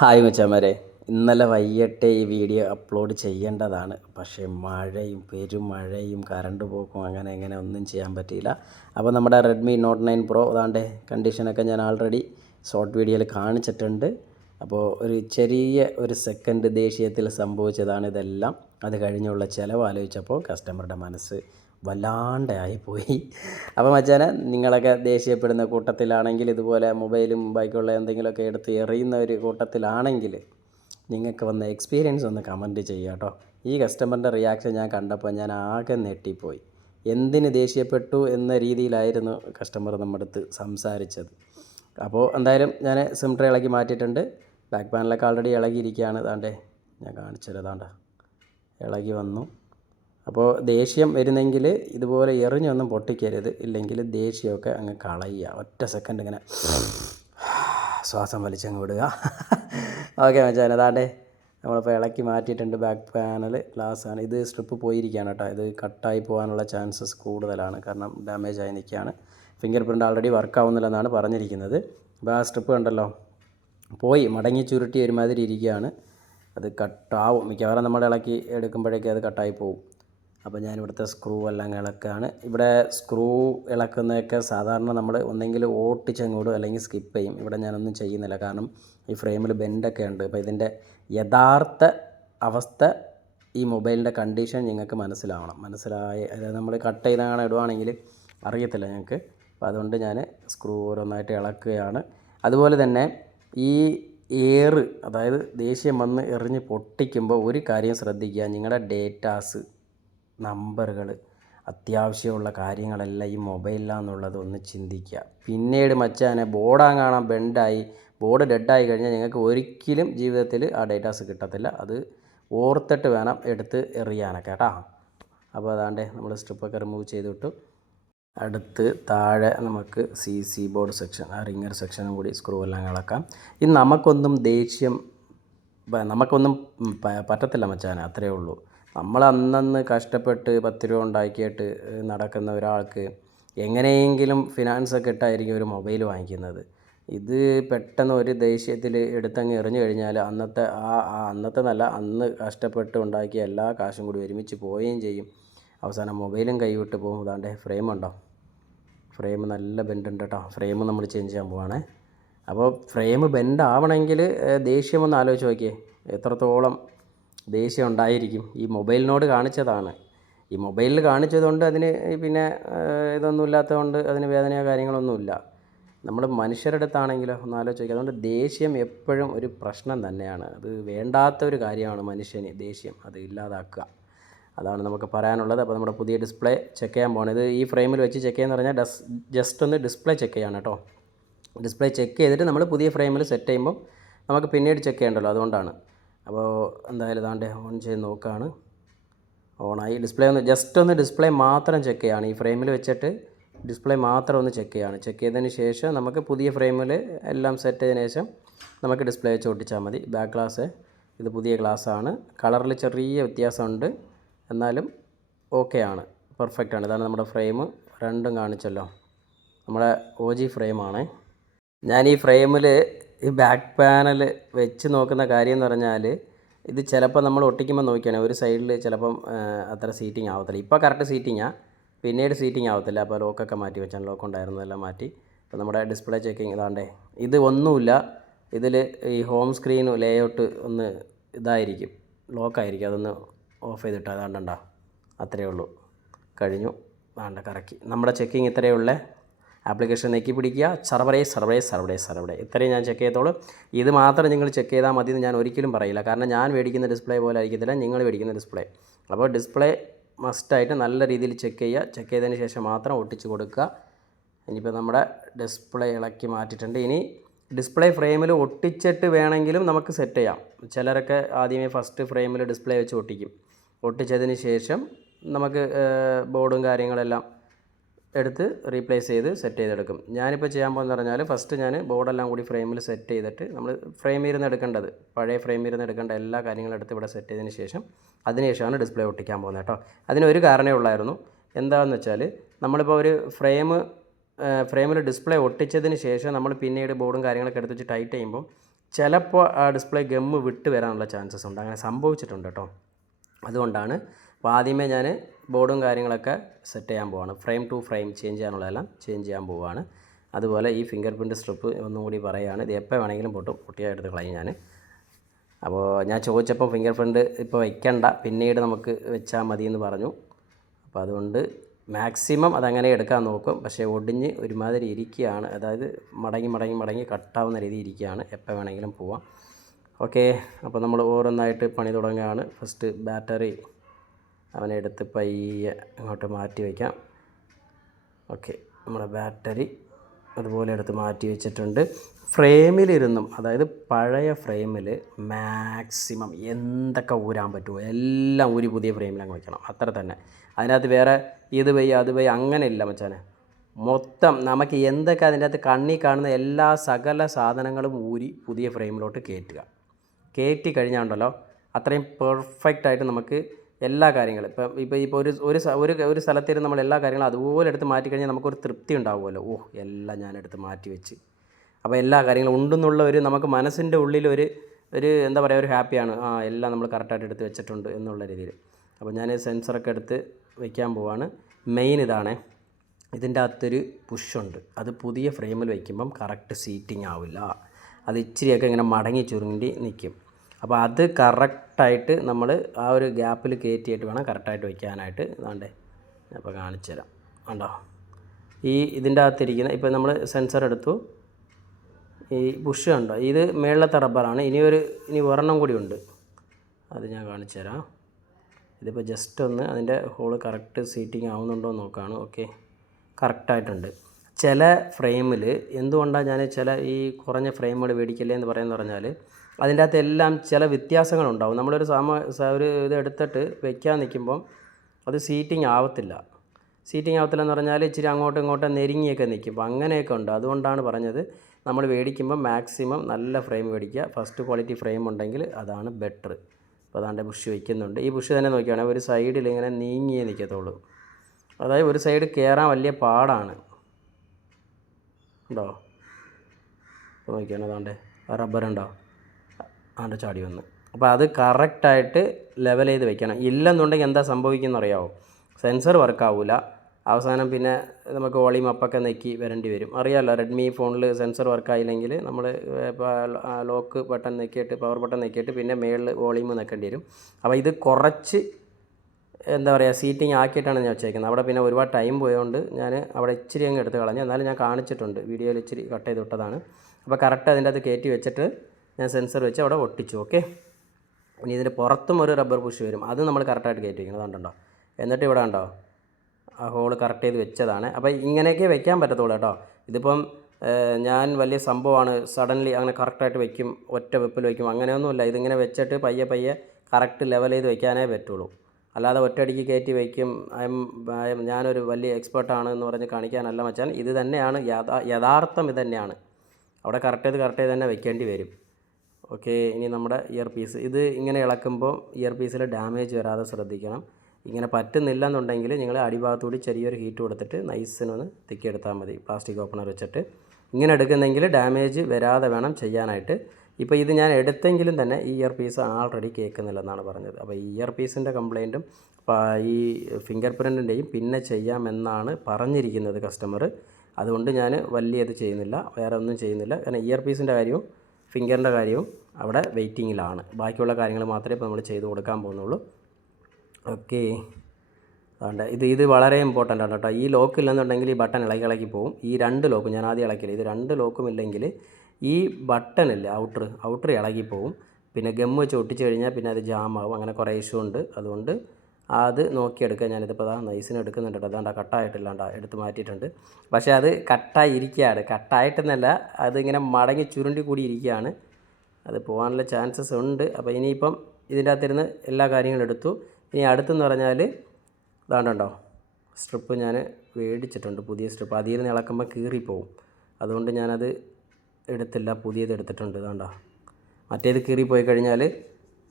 Hi മച്ചാമാരെ ഇന്നലെ വൈകിട്ട് ഈ വീഡിയോ അപ്ലോഡ് ചെയ്യേണ്ടതാണ്. പക്ഷേ മഴയും പെരുമഴയും കറണ്ട് പോക്കും അങ്ങനെ ഇങ്ങനെ ഒന്നും ചെയ്യാൻ പറ്റിയില്ല. അപ്പോൾ നമ്മുടെ റെഡ്മി നോട്ട് നയൻ പ്രോ അതാണ്ട് കണ്ടീഷനൊക്കെ ഞാൻ ആൾറെഡി ഷോർട്ട് വീഡിയോയിൽ കാണിച്ചിട്ടുണ്ട്. അപ്പോൾ ഒരു ചെറിയ ഒരു സെക്കൻഡ് ദേഷ്യത്തിൽ സംഭവിച്ചതാണ് ഇതെല്ലാം. അത് കഴിഞ്ഞുള്ള ചിലവ് ആലോചിച്ചപ്പോൾ കസ്റ്റമറുടെ മനസ്സ് വല്ലാണ്ടായി പോയി അപ്പോൾ മച്ചാനെ നിങ്ങളൊക്കെ ദേഷ്യപ്പെടുന്ന കൂട്ടത്തിലാണെങ്കിൽ ഇതുപോലെ മൊബൈലും ബൈക്കുള്ള എന്തെങ്കിലുമൊക്കെ എടുത്ത് എറിയുന്ന ഒരു കൂട്ടത്തിലാണെങ്കിൽ നിങ്ങൾക്ക് വന്ന എക്സ്പീരിയൻസ് ഒന്ന് കമന്റ് ചെയ്യുക കേട്ടോ. ഈ കസ്റ്റമറിന്റെ റിയാക്ഷൻ ഞാൻ കണ്ടപ്പോൾ ഞാൻ ആകെ ഞെട്ടിപ്പോയി. എന്തിന് ദേഷ്യപ്പെട്ടു എന്ന രീതിയിലായിരുന്നു കസ്റ്റമർ നമ്മുടെ അടുത്ത് സംസാരിച്ചത്. അപ്പോൾ എന്തായാലും ഞാൻ സിം ട്രേ ഇളക്കി മാറ്റിയിട്ടുണ്ട്. Back പാനലൊക്കെ already ഇളകിയിരിക്കുകയാണ്. താണ്ടേ ഞാൻ കാണിച്ചു തരാം താണ്ട ഇളകി വന്നു. അപ്പോൾ ദേഷ്യം വരുന്നെങ്കിൽ ഇതുപോലെ എറിഞ്ഞൊന്നും പൊട്ടിക്കരുത്. ഇല്ലെങ്കിൽ ദേഷ്യമൊക്കെ അങ്ങ് കളയുക. ഒറ്റ സെക്കൻഡ് ഇങ്ങനെ ശ്വാസം വലിച്ചങ്ങ് വിടുക. ഓക്കെ മച്ചാൻ അതാണ്ടേ. നമ്മളിപ്പോൾ ഇളക്കി മാറ്റിയിട്ടുണ്ട് ബാക്ക് പാനൽ ഗ്ലാസ് ആണ്. ഇത് സ്ട്രിപ്പ് പോയിരിക്കുകയാണ് കേട്ടോ. ഇത് കട്ടായി പോകാനുള്ള ചാൻസസ് കൂടുതലാണ്. കാരണം ഡാമേജ് ആയി നിൽക്കുകയാണ്. ഫിംഗർ പ്രിന്റ് ആൾറെഡി വർക്ക് ആവുന്നില്ലെന്നാണ് പറഞ്ഞിരിക്കുന്നത്. അപ്പോൾ ആ സ്ട്രിപ്പ് കണ്ടല്ലോ. പോയി. മടങ്ങി ചുരുട്ടി ഒരുമാതിരി ഇരിക്കുകയാണ്. അത് കട്ടാവും മിക്കവാറും നമ്മൾ ഇളക്കി എടുക്കുമ്പോഴേക്കും അത് കട്ടായി പോകും അപ്പോൾ ഞാൻ ഇവിടുത്തെ സ്ക്രൂ എല്ലാം ഇളക്കുകയാണ്. ഇവിടെ സ്ക്രൂ ഇളക്കുന്നതൊക്കെ സാധാരണ നമ്മൾ ഒന്നെങ്കിൽ ഓട്ടിച്ചങ്ങോടും അല്ലെങ്കിൽ സ്കിപ്പ് ചെയ്യും. ഇവിടെ ഞാനൊന്നും ചെയ്യുന്നില്ല. കാരണം ഈ ഫ്രെയിമിൽ ബെൻഡൊക്കെ ഉണ്ട്. അപ്പോൾ ഇതിന്റെ യഥാർത്ഥ അവസ്ഥ ഈ മൊബൈലിന്റെ കണ്ടീഷൻ നിങ്ങൾക്ക് മനസ്സിലാവണം. മനസ്സിലായി അതായത് നമ്മൾ കട്ട് ചെയ്താണ് ഇടുവാണെങ്കിൽ അറിയത്തില്ല ഞങ്ങൾക്ക്. അപ്പോൾ അതുകൊണ്ട് ഞാൻ സ്ക്രൂ ഓരോന്നായിട്ട് ഇളക്കുകയാണ്. അതുപോലെ തന്നെ ഈ എയർ അതായത് ദേഷ്യം വന്ന് എറിഞ്ഞ് പൊട്ടിക്കുമ്പോൾ ഒരു കാര്യം ശ്രദ്ധിക്കുക. നിങ്ങളുടെ ഡേറ്റാസ് നമ്പറുകൾ അത്യാവശ്യമുള്ള കാര്യങ്ങളെല്ലാം ഈ മൊബൈലിലാണെന്നുള്ളത് ഒന്ന് ചിന്തിക്കുക. പിന്നീട് മച്ചാനെ ബോർഡാൻ കാണാൻ ബെൻഡായി ബോർഡ് ഡെഡായി കഴിഞ്ഞാൽ നിങ്ങൾക്ക് ഒരിക്കലും ജീവിതത്തിൽ ആ ഡേറ്റാസ് കിട്ടത്തില്ല. അത് ഓർത്തിട്ട് വേണം എടുത്ത് എറിയാനൊക്കെ കേട്ടോ. അപ്പോൾ അതാണ്ട് നമ്മൾ സ്ട്രിപ്പൊക്കെ റിമൂവ് ചെയ്തിട്ടു അടുത്ത് താഴെ നമുക്ക് സി സി ബോർഡ് സെക്ഷൻ ആ റിങ്ങർ സെക്ഷനും കൂടി സ്ക്രൂ എല്ലാം കളക്കാം ഇത് നമുക്കൊന്നും ദേഷ്യം നമുക്കൊന്നും പറ്റത്തില്ല മച്ചാനെ അത്രയേ ഉള്ളൂ. നമ്മൾ അന്നന്ന് കഷ്ടപ്പെട്ട് പത്ത് രൂപ ഉണ്ടാക്കിയിട്ട് നടക്കുന്ന ഒരാൾക്ക് എങ്ങനെയെങ്കിലും ഫിനാൻസ് ഒക്കെ ഇട്ടായിരിക്കും ഒരു മൊബൈൽ വാങ്ങിക്കുന്നത്. ഇത് പെട്ടെന്ന് ഒരു ദേഷ്യത്തിൽ എടുത്തങ്ങ് എറിഞ്ഞു കഴിഞ്ഞാൽ അന്നത്തെ ആ അന്നത്തെ നല്ല അന്ന് കഷ്ടപ്പെട്ട് ഉണ്ടാക്കിയ എല്ലാ കാശും കൂടി ഒരുമിച്ച് പോവുകയും ചെയ്യും. അവസാനം മൊബൈലും കൈവിട്ട് പോകും. അതാണ്ട് ഫ്രെയിം ഉണ്ടോ? ഫ്രെയിം നല്ല ബെൻഡ് ഉണ്ട് കേട്ടോ ഫ്രെയിം നമ്മൾ ചേഞ്ച് ചെയ്യാൻ പോവാണേ. അപ്പോൾ ഫ്രെയിം ബെൻഡ് ആവണമെങ്കിൽ ദേഷ്യമൊന്ന് ആലോചിച്ച് നോക്കിയേ. എത്രത്തോളം ദേഷ്യം ഉണ്ടായിരിക്കും. ഈ മൊബൈലിനോട് കാണിച്ചതാണ്. ഈ മൊബൈലിൽ കാണിച്ചതുകൊണ്ട് അതിന് പിന്നെ ഇതൊന്നും ഇല്ലാത്തതുകൊണ്ട് അതിന് വേദനയോ കാര്യങ്ങളൊന്നുമില്ല നമ്മൾ മനുഷ്യരുടെ അടുത്താണെങ്കിലോ ഒന്ന് ആലോചിക്കുക. അതുകൊണ്ട് ദേഷ്യം എപ്പോഴും ഒരു പ്രശ്നം തന്നെയാണ്. അത് വേണ്ടാത്ത ഒരു കാര്യമാണ് മനുഷ്യന് ദേഷ്യം. അത് ഇല്ലാതാക്കുക. അതാണ് നമുക്ക് പറയാനുള്ളത്. അപ്പോൾ നമ്മുടെ പുതിയ ഡിസ്പ്ലേ ചെക്ക് ചെയ്യാൻ പോകണം ഇത് ഈ ഫ്രെയിമിൽ വെച്ച് ചെക്ക് ചെയ്യാന്ന് പറഞ്ഞാൽ ഡസ് ജസ്റ്റ് ഒന്ന് ഡിസ്പ്ലേ ചെക്ക് ചെയ്യാണ് കേട്ടോ. ഡിസ്പ്ലേ ചെക്ക് ചെയ്തിട്ട് നമ്മൾ പുതിയ ഫ്രെയിമിൽ സെറ്റ് ചെയ്യുമ്പോൾ നമുക്ക് പിന്നീട് ചെക്ക് ചെയ്യണ്ടല്ലോ. അതുകൊണ്ടാണ്. അപ്പോൾ എന്തായാലും ഇതാണ്ട് ഓൺ ചെയ്ത് നോക്കുകയാണ് ഓണായി. ഡിസ്പ്ലേ ഒന്ന് ജസ്റ്റ് ഒന്ന് ഡിസ്പ്ലേ മാത്രം ചെക്ക് ചെയ്യാണ്. ഈ ഫ്രെയിമിൽ വെച്ചിട്ട് ഡിസ്പ്ലേ മാത്രം ഒന്ന് ചെക്ക് ചെയ്യാണ്. ചെക്ക് ചെയ്തതിന് ശേഷം നമുക്ക് പുതിയ ഫ്രെയിമിൽ എല്ലാം സെറ്റ് ചെയ്തതിന് ശേഷം നമുക്ക് ഡിസ്പ്ലേ വെച്ച് ഒട്ടിച്ചാൽ മതി. ബാക്ക് ഗ്ലാസ് ഇത് പുതിയ ഗ്ലാസ് ആണ്. കളറിൽ ചെറിയ വ്യത്യാസമുണ്ട്. എന്നാലും ഓക്കെ ആണ്. പെർഫെക്റ്റ് ആണ്. ഇതാണ് നമ്മുടെ ഫ്രെയിം രണ്ടും കാണിച്ചല്ലോ. നമ്മുടെ ഒ ജി ഫ്രെയിമാണ് ഞാൻ ഈ ഫ്രെയിമിൽ ഈ ബാക്ക് പാനൽ വെച്ച് നോക്കുന്ന കാര്യം എന്ന് പറഞ്ഞാൽ ഇത് ചിലപ്പോൾ നമ്മൾ ഒട്ടിക്കുമ്പോൾ നോക്കിയാണ് ഒരു സൈഡിൽ ചിലപ്പം അത്ര സീറ്റിംഗ് ആവത്തില്ല. ഇപ്പോൾ കറക്റ്റ് സീറ്റിങ്ങാണ് പിന്നീട് സീറ്റിംഗ് ആവത്തില്ല. അപ്പോൾ ലോക്കൊക്കെ മാറ്റി വെച്ചാൽ ലോക്ക് ഉണ്ടായിരുന്നതെല്ലാം മാറ്റി. അപ്പോൾ നമ്മുടെ ഡിസ്പ്ലേ ചെക്കിങ് ഇതാണ്ടേ. ഇത് ഒന്നുമില്ല. ഇതിൽ ഈ ഹോം സ്ക്രീനും ലേഔട്ട് ഒന്ന് ഇതായിരിക്കും. ലോക്കായിരിക്കും അതൊന്ന് ഓഫ് ചെയ്തിട്ട് അതാണ്ടണ്ട. അത്രയേ ഉള്ളൂ. കഴിഞ്ഞു. വേണ്ട കറക്കി. നമ്മുടെ ചെക്കിങ് ഇത്രയേ ഉള്ളേ. ആപ്ലിക്കേഷൻ നെക്കി പിടിക്കുക. സർവറേ സർവറേ സർവറേ സർവറേ. ഇത്രയും ഞാൻ ചെക്ക് ചെയ്തോളൂ. ഇത് മാത്രം നിങ്ങൾ ചെക്ക് ചെയ്താൽ മതി എന്ന് ഞാൻ ഒരിക്കലും പറയില്ല. കാരണം ഞാൻ മേടിക്കുന്ന ഡിസ്പ്ലേ പോലെ ആയിരിക്കത്തില്ല നിങ്ങൾ മേടിക്കുന്ന ഡിസ്പ്ലേ. അപ്പോൾ ഡിസ്പ്ലേ മസ്റ്റായിട്ട് നല്ല രീതിയിൽ ചെക്ക് ചെയ്യുക. ചെക്ക് ചെയ്തതിന് ശേഷം മാത്രം ഒട്ടിച്ച് കൊടുക്കുക. ഇനിയിപ്പോൾ നമ്മുടെ ഡിസ്പ്ലേ ഇളക്കി മാറ്റിയിട്ടുണ്ട്. ഇനി ഡിസ്പ്ലേ ഫ്രെയിമിൽ ഒട്ടിച്ചിട്ട് വേണമെങ്കിലും നമുക്ക് സെറ്റ് ചെയ്യാം. ചിലരൊക്കെ ആദ്യമേ ഫസ്റ്റ് ഫ്രെയിമിൽ ഡിസ്പ്ലേ വെച്ച് ഒട്ടിക്കും. ഒട്ടിച്ചതിന് ശേഷം നമുക്ക് ബോർഡും കാര്യങ്ങളെല്ലാം എടുത്ത് റീപ്ലേസ് ചെയ്ത് സെറ്റ് ചെയ്തെടുക്കും. ഞാനിപ്പോൾ ചെയ്യാൻ പോകുന്നത് പറഞ്ഞാൽ ഫസ്റ്റ് ഞാൻ ബോർഡെല്ലാം കൂടി ഫ്രെയിമിൽ സെറ്റ് ചെയ്തിട്ട് നമ്മൾ ഫ്രെയിമിൽ ഇരുന്ന് എടുക്കേണ്ടത്. പഴയ ഫ്രെയിമിൽ ഇരുന്ന് എടുക്കേണ്ട എല്ലാ കാര്യങ്ങളും എടുത്ത് ഇവിടെ സെറ്റ് ചെയ്തതിന് ശേഷം അതിനുശേഷമാണ് ഡിസ്പ്ലേ ഒട്ടിക്കാൻ പോകുന്നത് കേട്ടോ. അതിനൊരു കാരണമേ ഉള്ളായിരുന്നു. എന്താണെന്ന് വെച്ചാൽ നമ്മളിപ്പോൾ ഒരു ഫ്രെയിം ഫ്രെയിമിൽ ഡിസ്പ്ലേ ഒട്ടിച്ചതിന് ശേഷം നമ്മൾ പിന്നീട് ബോർഡും കാര്യങ്ങളൊക്കെ എടുത്ത് വെച്ച് ടൈറ്റ് ചെയ്യുമ്പോൾ ചിലപ്പോൾ ആ ഡിസ്പ്ലേ ഗമ്മ് വിട്ട് വരാനുള്ള ചാൻസസ് ഉണ്ട്. അങ്ങനെ സംഭവിച്ചിട്ടുണ്ട് കേട്ടോ. അതുകൊണ്ടാണ് അപ്പോൾ ആദ്യമേ ഞാൻ ബോർഡും കാര്യങ്ങളൊക്കെ സെറ്റ് ചെയ്യാൻ പോവാണ്. ഫ്രെയിം ടു ഫ്രെയിം ചേഞ്ച് ചെയ്യാനുള്ളതെല്ലാം ചേഞ്ച് ചെയ്യാൻ പോവുകയാണ് അതുപോലെ ഈ ഫിംഗർ പ്രിന്റ് സ്ട്രിപ്പ് ഒന്നും കൂടി പറയുകയാണ്. ഇത് എപ്പോൾ വേണമെങ്കിലും പൊട്ടും. പൊട്ടിയായിട്ട് കളയും ഞാൻ അപ്പോൾ ഞാൻ ചോദിച്ചപ്പോൾ ഫിംഗർ പ്രിന്റ് ഇപ്പോൾ വയ്ക്കണ്ട പിന്നീട് നമുക്ക് വെച്ചാൽ മതി എന്ന് പറഞ്ഞു. അപ്പോൾ അതുകൊണ്ട് മാക്സിമം അതങ്ങനെ എടുക്കാൻ നോക്കും. പക്ഷേ ഒടിഞ്ഞ് ഒരുമാതിരി ഇരിക്കുകയാണ്. അതായത് മടങ്ങി മടങ്ങി മടങ്ങി കട്ടാവുന്ന രീതി ഇരിക്കുകയാണ്. എപ്പോൾ വേണമെങ്കിലും പോവാം. ഓക്കെ. അപ്പോൾ നമ്മൾ ഓരോന്നായിട്ട് പണി തുടങ്ങുകയാണ്. ഫസ്റ്റ് ബാറ്ററി അവനെ എടുത്ത് പയ്യെ അങ്ങോട്ട് മാറ്റി വയ്ക്കാം. ഓക്കെ നമ്മുടെ ബാറ്ററി അതുപോലെ എടുത്ത് മാറ്റി വെച്ചിട്ടുണ്ട്. ഫ്രെയിമിലിരുന്നും അതായത് പഴയ ഫ്രെയിമിൽ മാക്സിമം എന്തൊക്കെ ഊരാൻ പറ്റുമോ എല്ലാം ഊരി പുതിയ ഫ്രെയിമിൽ അങ്ങ് വെക്കണം. അത്ര തന്നെ. അതിനകത്ത് വേറെ ഇത് വയ്യ അത് വയ്യ അങ്ങനെ ഇല്ല മച്ചാനെ. മൊത്തം നമുക്ക് എന്തൊക്കെ അതിന്റെ അകത്ത് കണ്ണി കാണുന്ന എല്ലാ സകല സാധനങ്ങളും ഊരി പുതിയ ഫ്രെയിമിലോട്ട് കയറ്റുക കയറ്റി കഴിഞ്ഞാണ്ടല്ലോ അത്രയും പെർഫെക്റ്റായിട്ട് നമുക്ക് എല്ലാ കാര്യങ്ങളും. ഇപ്പം ഇപ്പോൾ ഇപ്പോൾ ഒരു ഒരു ഒരു ഒരു സ്ഥലത്തിരുന്ന് നമ്മൾ എല്ലാ കാര്യങ്ങളും അതുപോലെ എടുത്ത് മാറ്റി കഴിഞ്ഞാൽ നമുക്കൊരു തൃപ്തി ഉണ്ടാവുമല്ലോ. ഓഹ് എല്ലാം ഞാൻ എടുത്ത് മാറ്റി വെച്ച്. അപ്പോൾ എല്ലാ കാര്യങ്ങളും ഉണ്ടെന്നുള്ള ഒരു നമുക്ക് മനസ്സിന്റെ ഉള്ളിൽ ഒരു ഒരു എന്താ പറയുക ഒരു ഹാപ്പിയാണ്. ആ എല്ലാം നമ്മൾ കറക്റ്റായിട്ട് എടുത്ത് വെച്ചിട്ടുണ്ട് എന്നുള്ള രീതിയിൽ. അപ്പോൾ ഞാൻ സെൻസറൊക്കെ എടുത്ത് വയ്ക്കാൻ പോവാണ്. മെയിൻ ഇതാണ്. ഇതിന്റെ അകത്തൊരു പുഷുണ്ട് അത് പുതിയ ഫ്രെയിമിൽ വയ്ക്കുമ്പം കറക്റ്റ് സീറ്റിംഗ് ആവില്ല. അത് ഇച്ചിരിയൊക്കെ ഇങ്ങനെ മടങ്ങി ചുരുങ്ങി നിൽക്കും. അപ്പോൾ അത് കറക്റ്റായിട്ട് നമ്മൾ ആ ഒരു ഗ്യാപ്പിൽ കയറ്റിയിട്ട് വേണം കറക്റ്റായിട്ട് വയ്ക്കാനായിട്ട്. വേണ്ടേ അപ്പോൾ കാണിച്ചു തരാം. കണ്ടോ? ഈ ഇതിന്റെ അകത്തിരിക്കുന്ന ഇപ്പോൾ നമ്മൾ സെൻസർ എടുത്തു. ഈ ബുഷ് കണ്ടോ? ഇത് മേളിലത്തെ റബ്ബറാണ് ഇനി ഒരു ഇനി ഒരെണ്ണം കൂടി ഉണ്ട്. അത് ഞാൻ കാണിച്ചു തരാം. ഇതിപ്പോൾ ജസ്റ്റ് ഒന്ന് അതിന്റെ ഹോൾ കറക്റ്റ് സീറ്റിംഗ് ആവുന്നുണ്ടോ എന്ന് നോക്കുകയാണ് ഓക്കെ. കറക്റ്റായിട്ടുണ്ട്. ചില ഫ്രെയിമിൽ എന്തുകൊണ്ടാണ് ഞാൻ ചില ഈ കുറഞ്ഞ ഫ്രെയിമുകൾ മേടിക്കില്ലേ എന്ന് പറയുന്നത് പറഞ്ഞാൽ അതിന്റെ അകത്ത് എല്ലാം ചില വ്യത്യാസങ്ങളുണ്ടാവും. നമ്മളൊരു സാമ ഒരു ഇത് എടുത്തിട്ട് വെക്കാൻ നിൽക്കുമ്പം അത് സീറ്റിംഗ് ആവത്തില്ല. സീറ്റിംഗ് ആവത്തില്ല എന്ന് പറഞ്ഞാൽ ഇച്ചിരി അങ്ങോട്ടും ഇങ്ങോട്ടും നെരുങ്ങിയൊക്കെ നിൽക്കും. അപ്പോൾ അങ്ങനെയൊക്കെ ഉണ്ട്. അതുകൊണ്ടാണ് പറഞ്ഞത് നമ്മൾ മേടിക്കുമ്പോൾ മാക്സിമം നല്ല ഫ്രെയിം മേടിക്കുക. ഫസ്റ്റ് ക്വാളിറ്റി ഫ്രെയിം ഉണ്ടെങ്കിൽ അതാണ് ബെറ്റർ അപ്പോൾ അതാണ്ട് ബുഷ് വയ്ക്കുന്നുണ്ട് ഈ ബുഷ് തന്നെ നോക്കുകയാണെങ്കിൽ ഒരു സൈഡിൽ ഇങ്ങനെ നീങ്ങിയേ നിൽക്കത്തുള്ളൂ. അതായത് ഒരു സൈഡ് കയറാൻ വലിയ പാടാണ്. ഉണ്ടോ? നോക്കിയാണ് അതാണ്ട് റബ്ബർ ഉണ്ടോ? ആണ്ട് ചാടി വന്ന്. അപ്പോൾ അത് കറക്റ്റായിട്ട് ലെവൽ ചെയ്ത് വെക്കണം. ഇല്ലെന്നുണ്ടെങ്കിൽ എന്താ സംഭവിക്കുന്ന അറിയാവോ സെൻസർ വർക്കാവില്ല അവസാനം പിന്നെ നമുക്ക് വോളിയം അപ്പൊക്കെ നെക്കി വരേണ്ടി വരും. അറിയാമല്ലോ റെഡ്മി ഫോണിൽ സെൻസർ വർക്കായില്ലെങ്കിൽ നമ്മൾ ലോക്ക് ബട്ടൺ നെക്കിയിട്ട് പവർ ബട്ടൺ നെക്കിയിട്ട് പിന്നെ മേളിൽ വോളിയം നെക്കേണ്ടി വരും. അപ്പോൾ ഇത് കുറച്ച് എന്താ പറയുക സീറ്റിംഗ് ആക്കിയിട്ടാണ് ഞാൻ വെച്ചേക്കുന്നത്. അവിടെ പിന്നെ ഒരുപാട് ടൈം പോയതുകൊണ്ട് ഞാൻ അവിടെ ഇച്ചിരി അങ്ങ് എടുത്ത് കളഞ്ഞു. എന്നാലും ഞാൻ കാണിച്ചിട്ടുണ്ട്. വീഡിയോയിൽ ഇച്ചിരി കട്ട് ചെയ്ത് വിട്ടതാണ്. അപ്പോൾ കറക്റ്റ് അതിന്റെ അത് കയറ്റി വെച്ചിട്ട് ഞാൻ സെൻസർ വെച്ച് അവിടെ ഒട്ടിച്ചു ഓക്കെ ഇനി ഇതിന്റെ പുറത്തും ഒരു റബ്ബർ പുഷ് വരും. അത് നമ്മൾ കറക്റ്റായിട്ട് കയറ്റി വയ്ക്കണം അതുകൊണ്ടോ എന്നിട്ട് ഇവിടെ ഉണ്ടോ ആ ഹോൾ കറക്റ്റ് ചെയ്ത് വെച്ചതാണ്. അപ്പോൾ ഇങ്ങനെയൊക്കെ വെക്കാൻ പറ്റത്തുള്ളൂ കേട്ടോ. ഇതിപ്പം ഞാൻ വലിയ സംഭവമാണ്. സഡൻലി അങ്ങനെ കറക്റ്റായിട്ട് വയ്ക്കും ഒറ്റ വെപ്പിൽ വയ്ക്കും അങ്ങനെയൊന്നുമില്ല. ഇതിങ്ങനെ വെച്ചിട്ട് പയ്യെ പയ്യെ കറക്റ്റ് ലെവൽ ചെയ്ത് വയ്ക്കാനേ പറ്റുള്ളൂ. അല്ലാതെ ഒറ്റയടിക്ക് കയറ്റി വയ്ക്കും ഞാനൊരു വലിയ എക്സ്പേർട്ടാണ് എന്ന് പറഞ്ഞ് കാണിക്കാനല്ല മച്ചാൻ. ഇത് തന്നെയാണ്. യഥാ യഥാർത്ഥം ഇത് തന്നെയാണ്. അവിടെ കറക്റ്റ് ചെയ്ത് കറക്റ്റ് ചെയ്ത് തന്നെ വെക്കേണ്ടി വരും. ഓക്കെ ഇനി നമ്മുടെ ഇയർ പീസ് ഇത് ഇങ്ങനെ ഇളക്കുമ്പോൾ ഇയർ പീസിൽ ഡാമേജ് വരാതെ ശ്രദ്ധിക്കണം. ഇങ്ങനെ പറ്റുന്നില്ല എന്നുണ്ടെങ്കിൽ നിങ്ങൾ അടിഭാഗത്തുകൂടി ചെറിയൊരു ഹീറ്റ് കൊടുത്തിട്ട് നൈസിനൊന്ന് തിക്കിയെടുത്താൽ മതി പ്ലാസ്റ്റിക് ഓപ്പണർ വെച്ചിട്ട്. ഇങ്ങനെ എടുക്കുന്നെങ്കിൽ ഡാമേജ് വരാതെ വേണം ചെയ്യാനായിട്ട്. ഇപ്പോൾ ഇത് ഞാൻ എടുത്തെങ്കിലും തന്നെ ഈ ഇയർ പീസ് ആൾറെഡി കേൾക്കുന്നില്ലെന്നാണ് പറഞ്ഞത്. അപ്പോൾ ഈ ഇയർ പീസിന്റെ കംപ്ലൈന്റും ഈ ഫിംഗർ പ്രിന്റിന്റെയും പിന്നെ ചെയ്യാമെന്നാണ് പറഞ്ഞിരിക്കുന്നത് കസ്റ്റമർ അതുകൊണ്ട് ഞാൻ വലിയ ഇത് ചെയ്യുന്നില്ല വേറെ ഒന്നും ചെയ്യുന്നില്ല. കാരണം ഇയർ പീസിന്റെ കാര്യവും ഫിംഗറിന്റെ കാര്യവും അവിടെ വെയിറ്റിങ്ങിലാണ്. ബാക്കിയുള്ള കാര്യങ്ങൾ മാത്രമേ ഇപ്പോൾ നമ്മൾ ചെയ്ത് കൊടുക്കാൻ പോകുന്നുള്ളൂ. ഓക്കെ. അതുകൊണ്ട് ഇത് ഇത് വളരെ ഇമ്പോർട്ടന്റ് ആണ് കേട്ടോ. ഈ ലോക്ക് ഇല്ലെന്നുണ്ടെങ്കിൽ ഈ ബട്ടൺ ഇളകി ഇളക്കി പോകും ഈ രണ്ട് ലോക്കും ഞാൻ ആദ്യം ഇളക്കില്ല ഇത് രണ്ട് ലോക്കും ഇല്ലെങ്കിൽ ഈ ബട്ടൺ ഇല്ല ഔട്ടർ ഔട്ടർ ഇളകി പോകും പിന്നെ ഗം വെച്ച് ഒട്ടിച്ച് കഴിഞ്ഞാൽ പിന്നെ അത് ജാം ആവും. അങ്ങനെ കുറേ ഇഷ്യൂ ഉണ്ട്. അതുകൊണ്ട് അത് നോക്കിയെടുക്കുക ഞാനിതിപ്പോൾ അതാ നൈസിന് എടുക്കുന്നുണ്ട് കേട്ടോ. അതാണ്ടാ കട്ടായിട്ടില്ലാണ്ട എടുത്ത് മാറ്റിയിട്ടുണ്ട്. പക്ഷേ അത് കട്ടായി ഇരിക്കുകയാണ്. കട്ടായിട്ടെന്നല്ല അതിങ്ങനെ മടങ്ങി ചുരുണ്ടി കൂടി ഇരിക്കുകയാണ്. അത് പോകാനുള്ള ചാൻസസ് ഉണ്ട്. അപ്പോൾ ഇനിയിപ്പം ഇതിന്റെ അകത്തിരുന്ന് എല്ലാ കാര്യങ്ങളും എടുത്തു. ഇനി അടുത്തെന്ന് പറഞ്ഞാൽ ഇതാണ്ടോ സ്ട്രിപ്പ് ഞാൻ മേടിച്ചിട്ടുണ്ട് പുതിയ സ്ട്രിപ്പ്. അതിൽ നിന്ന് ഇളക്കുമ്പോൾ കീറിപ്പോവും. അതുകൊണ്ട് ഞാനത് എടുത്തില്ല പുതിയത് എടുത്തിട്ടുണ്ട്. ഇതാണ്ടോ മറ്റേത് കീറിപ്പോയി കഴിഞ്ഞാൽ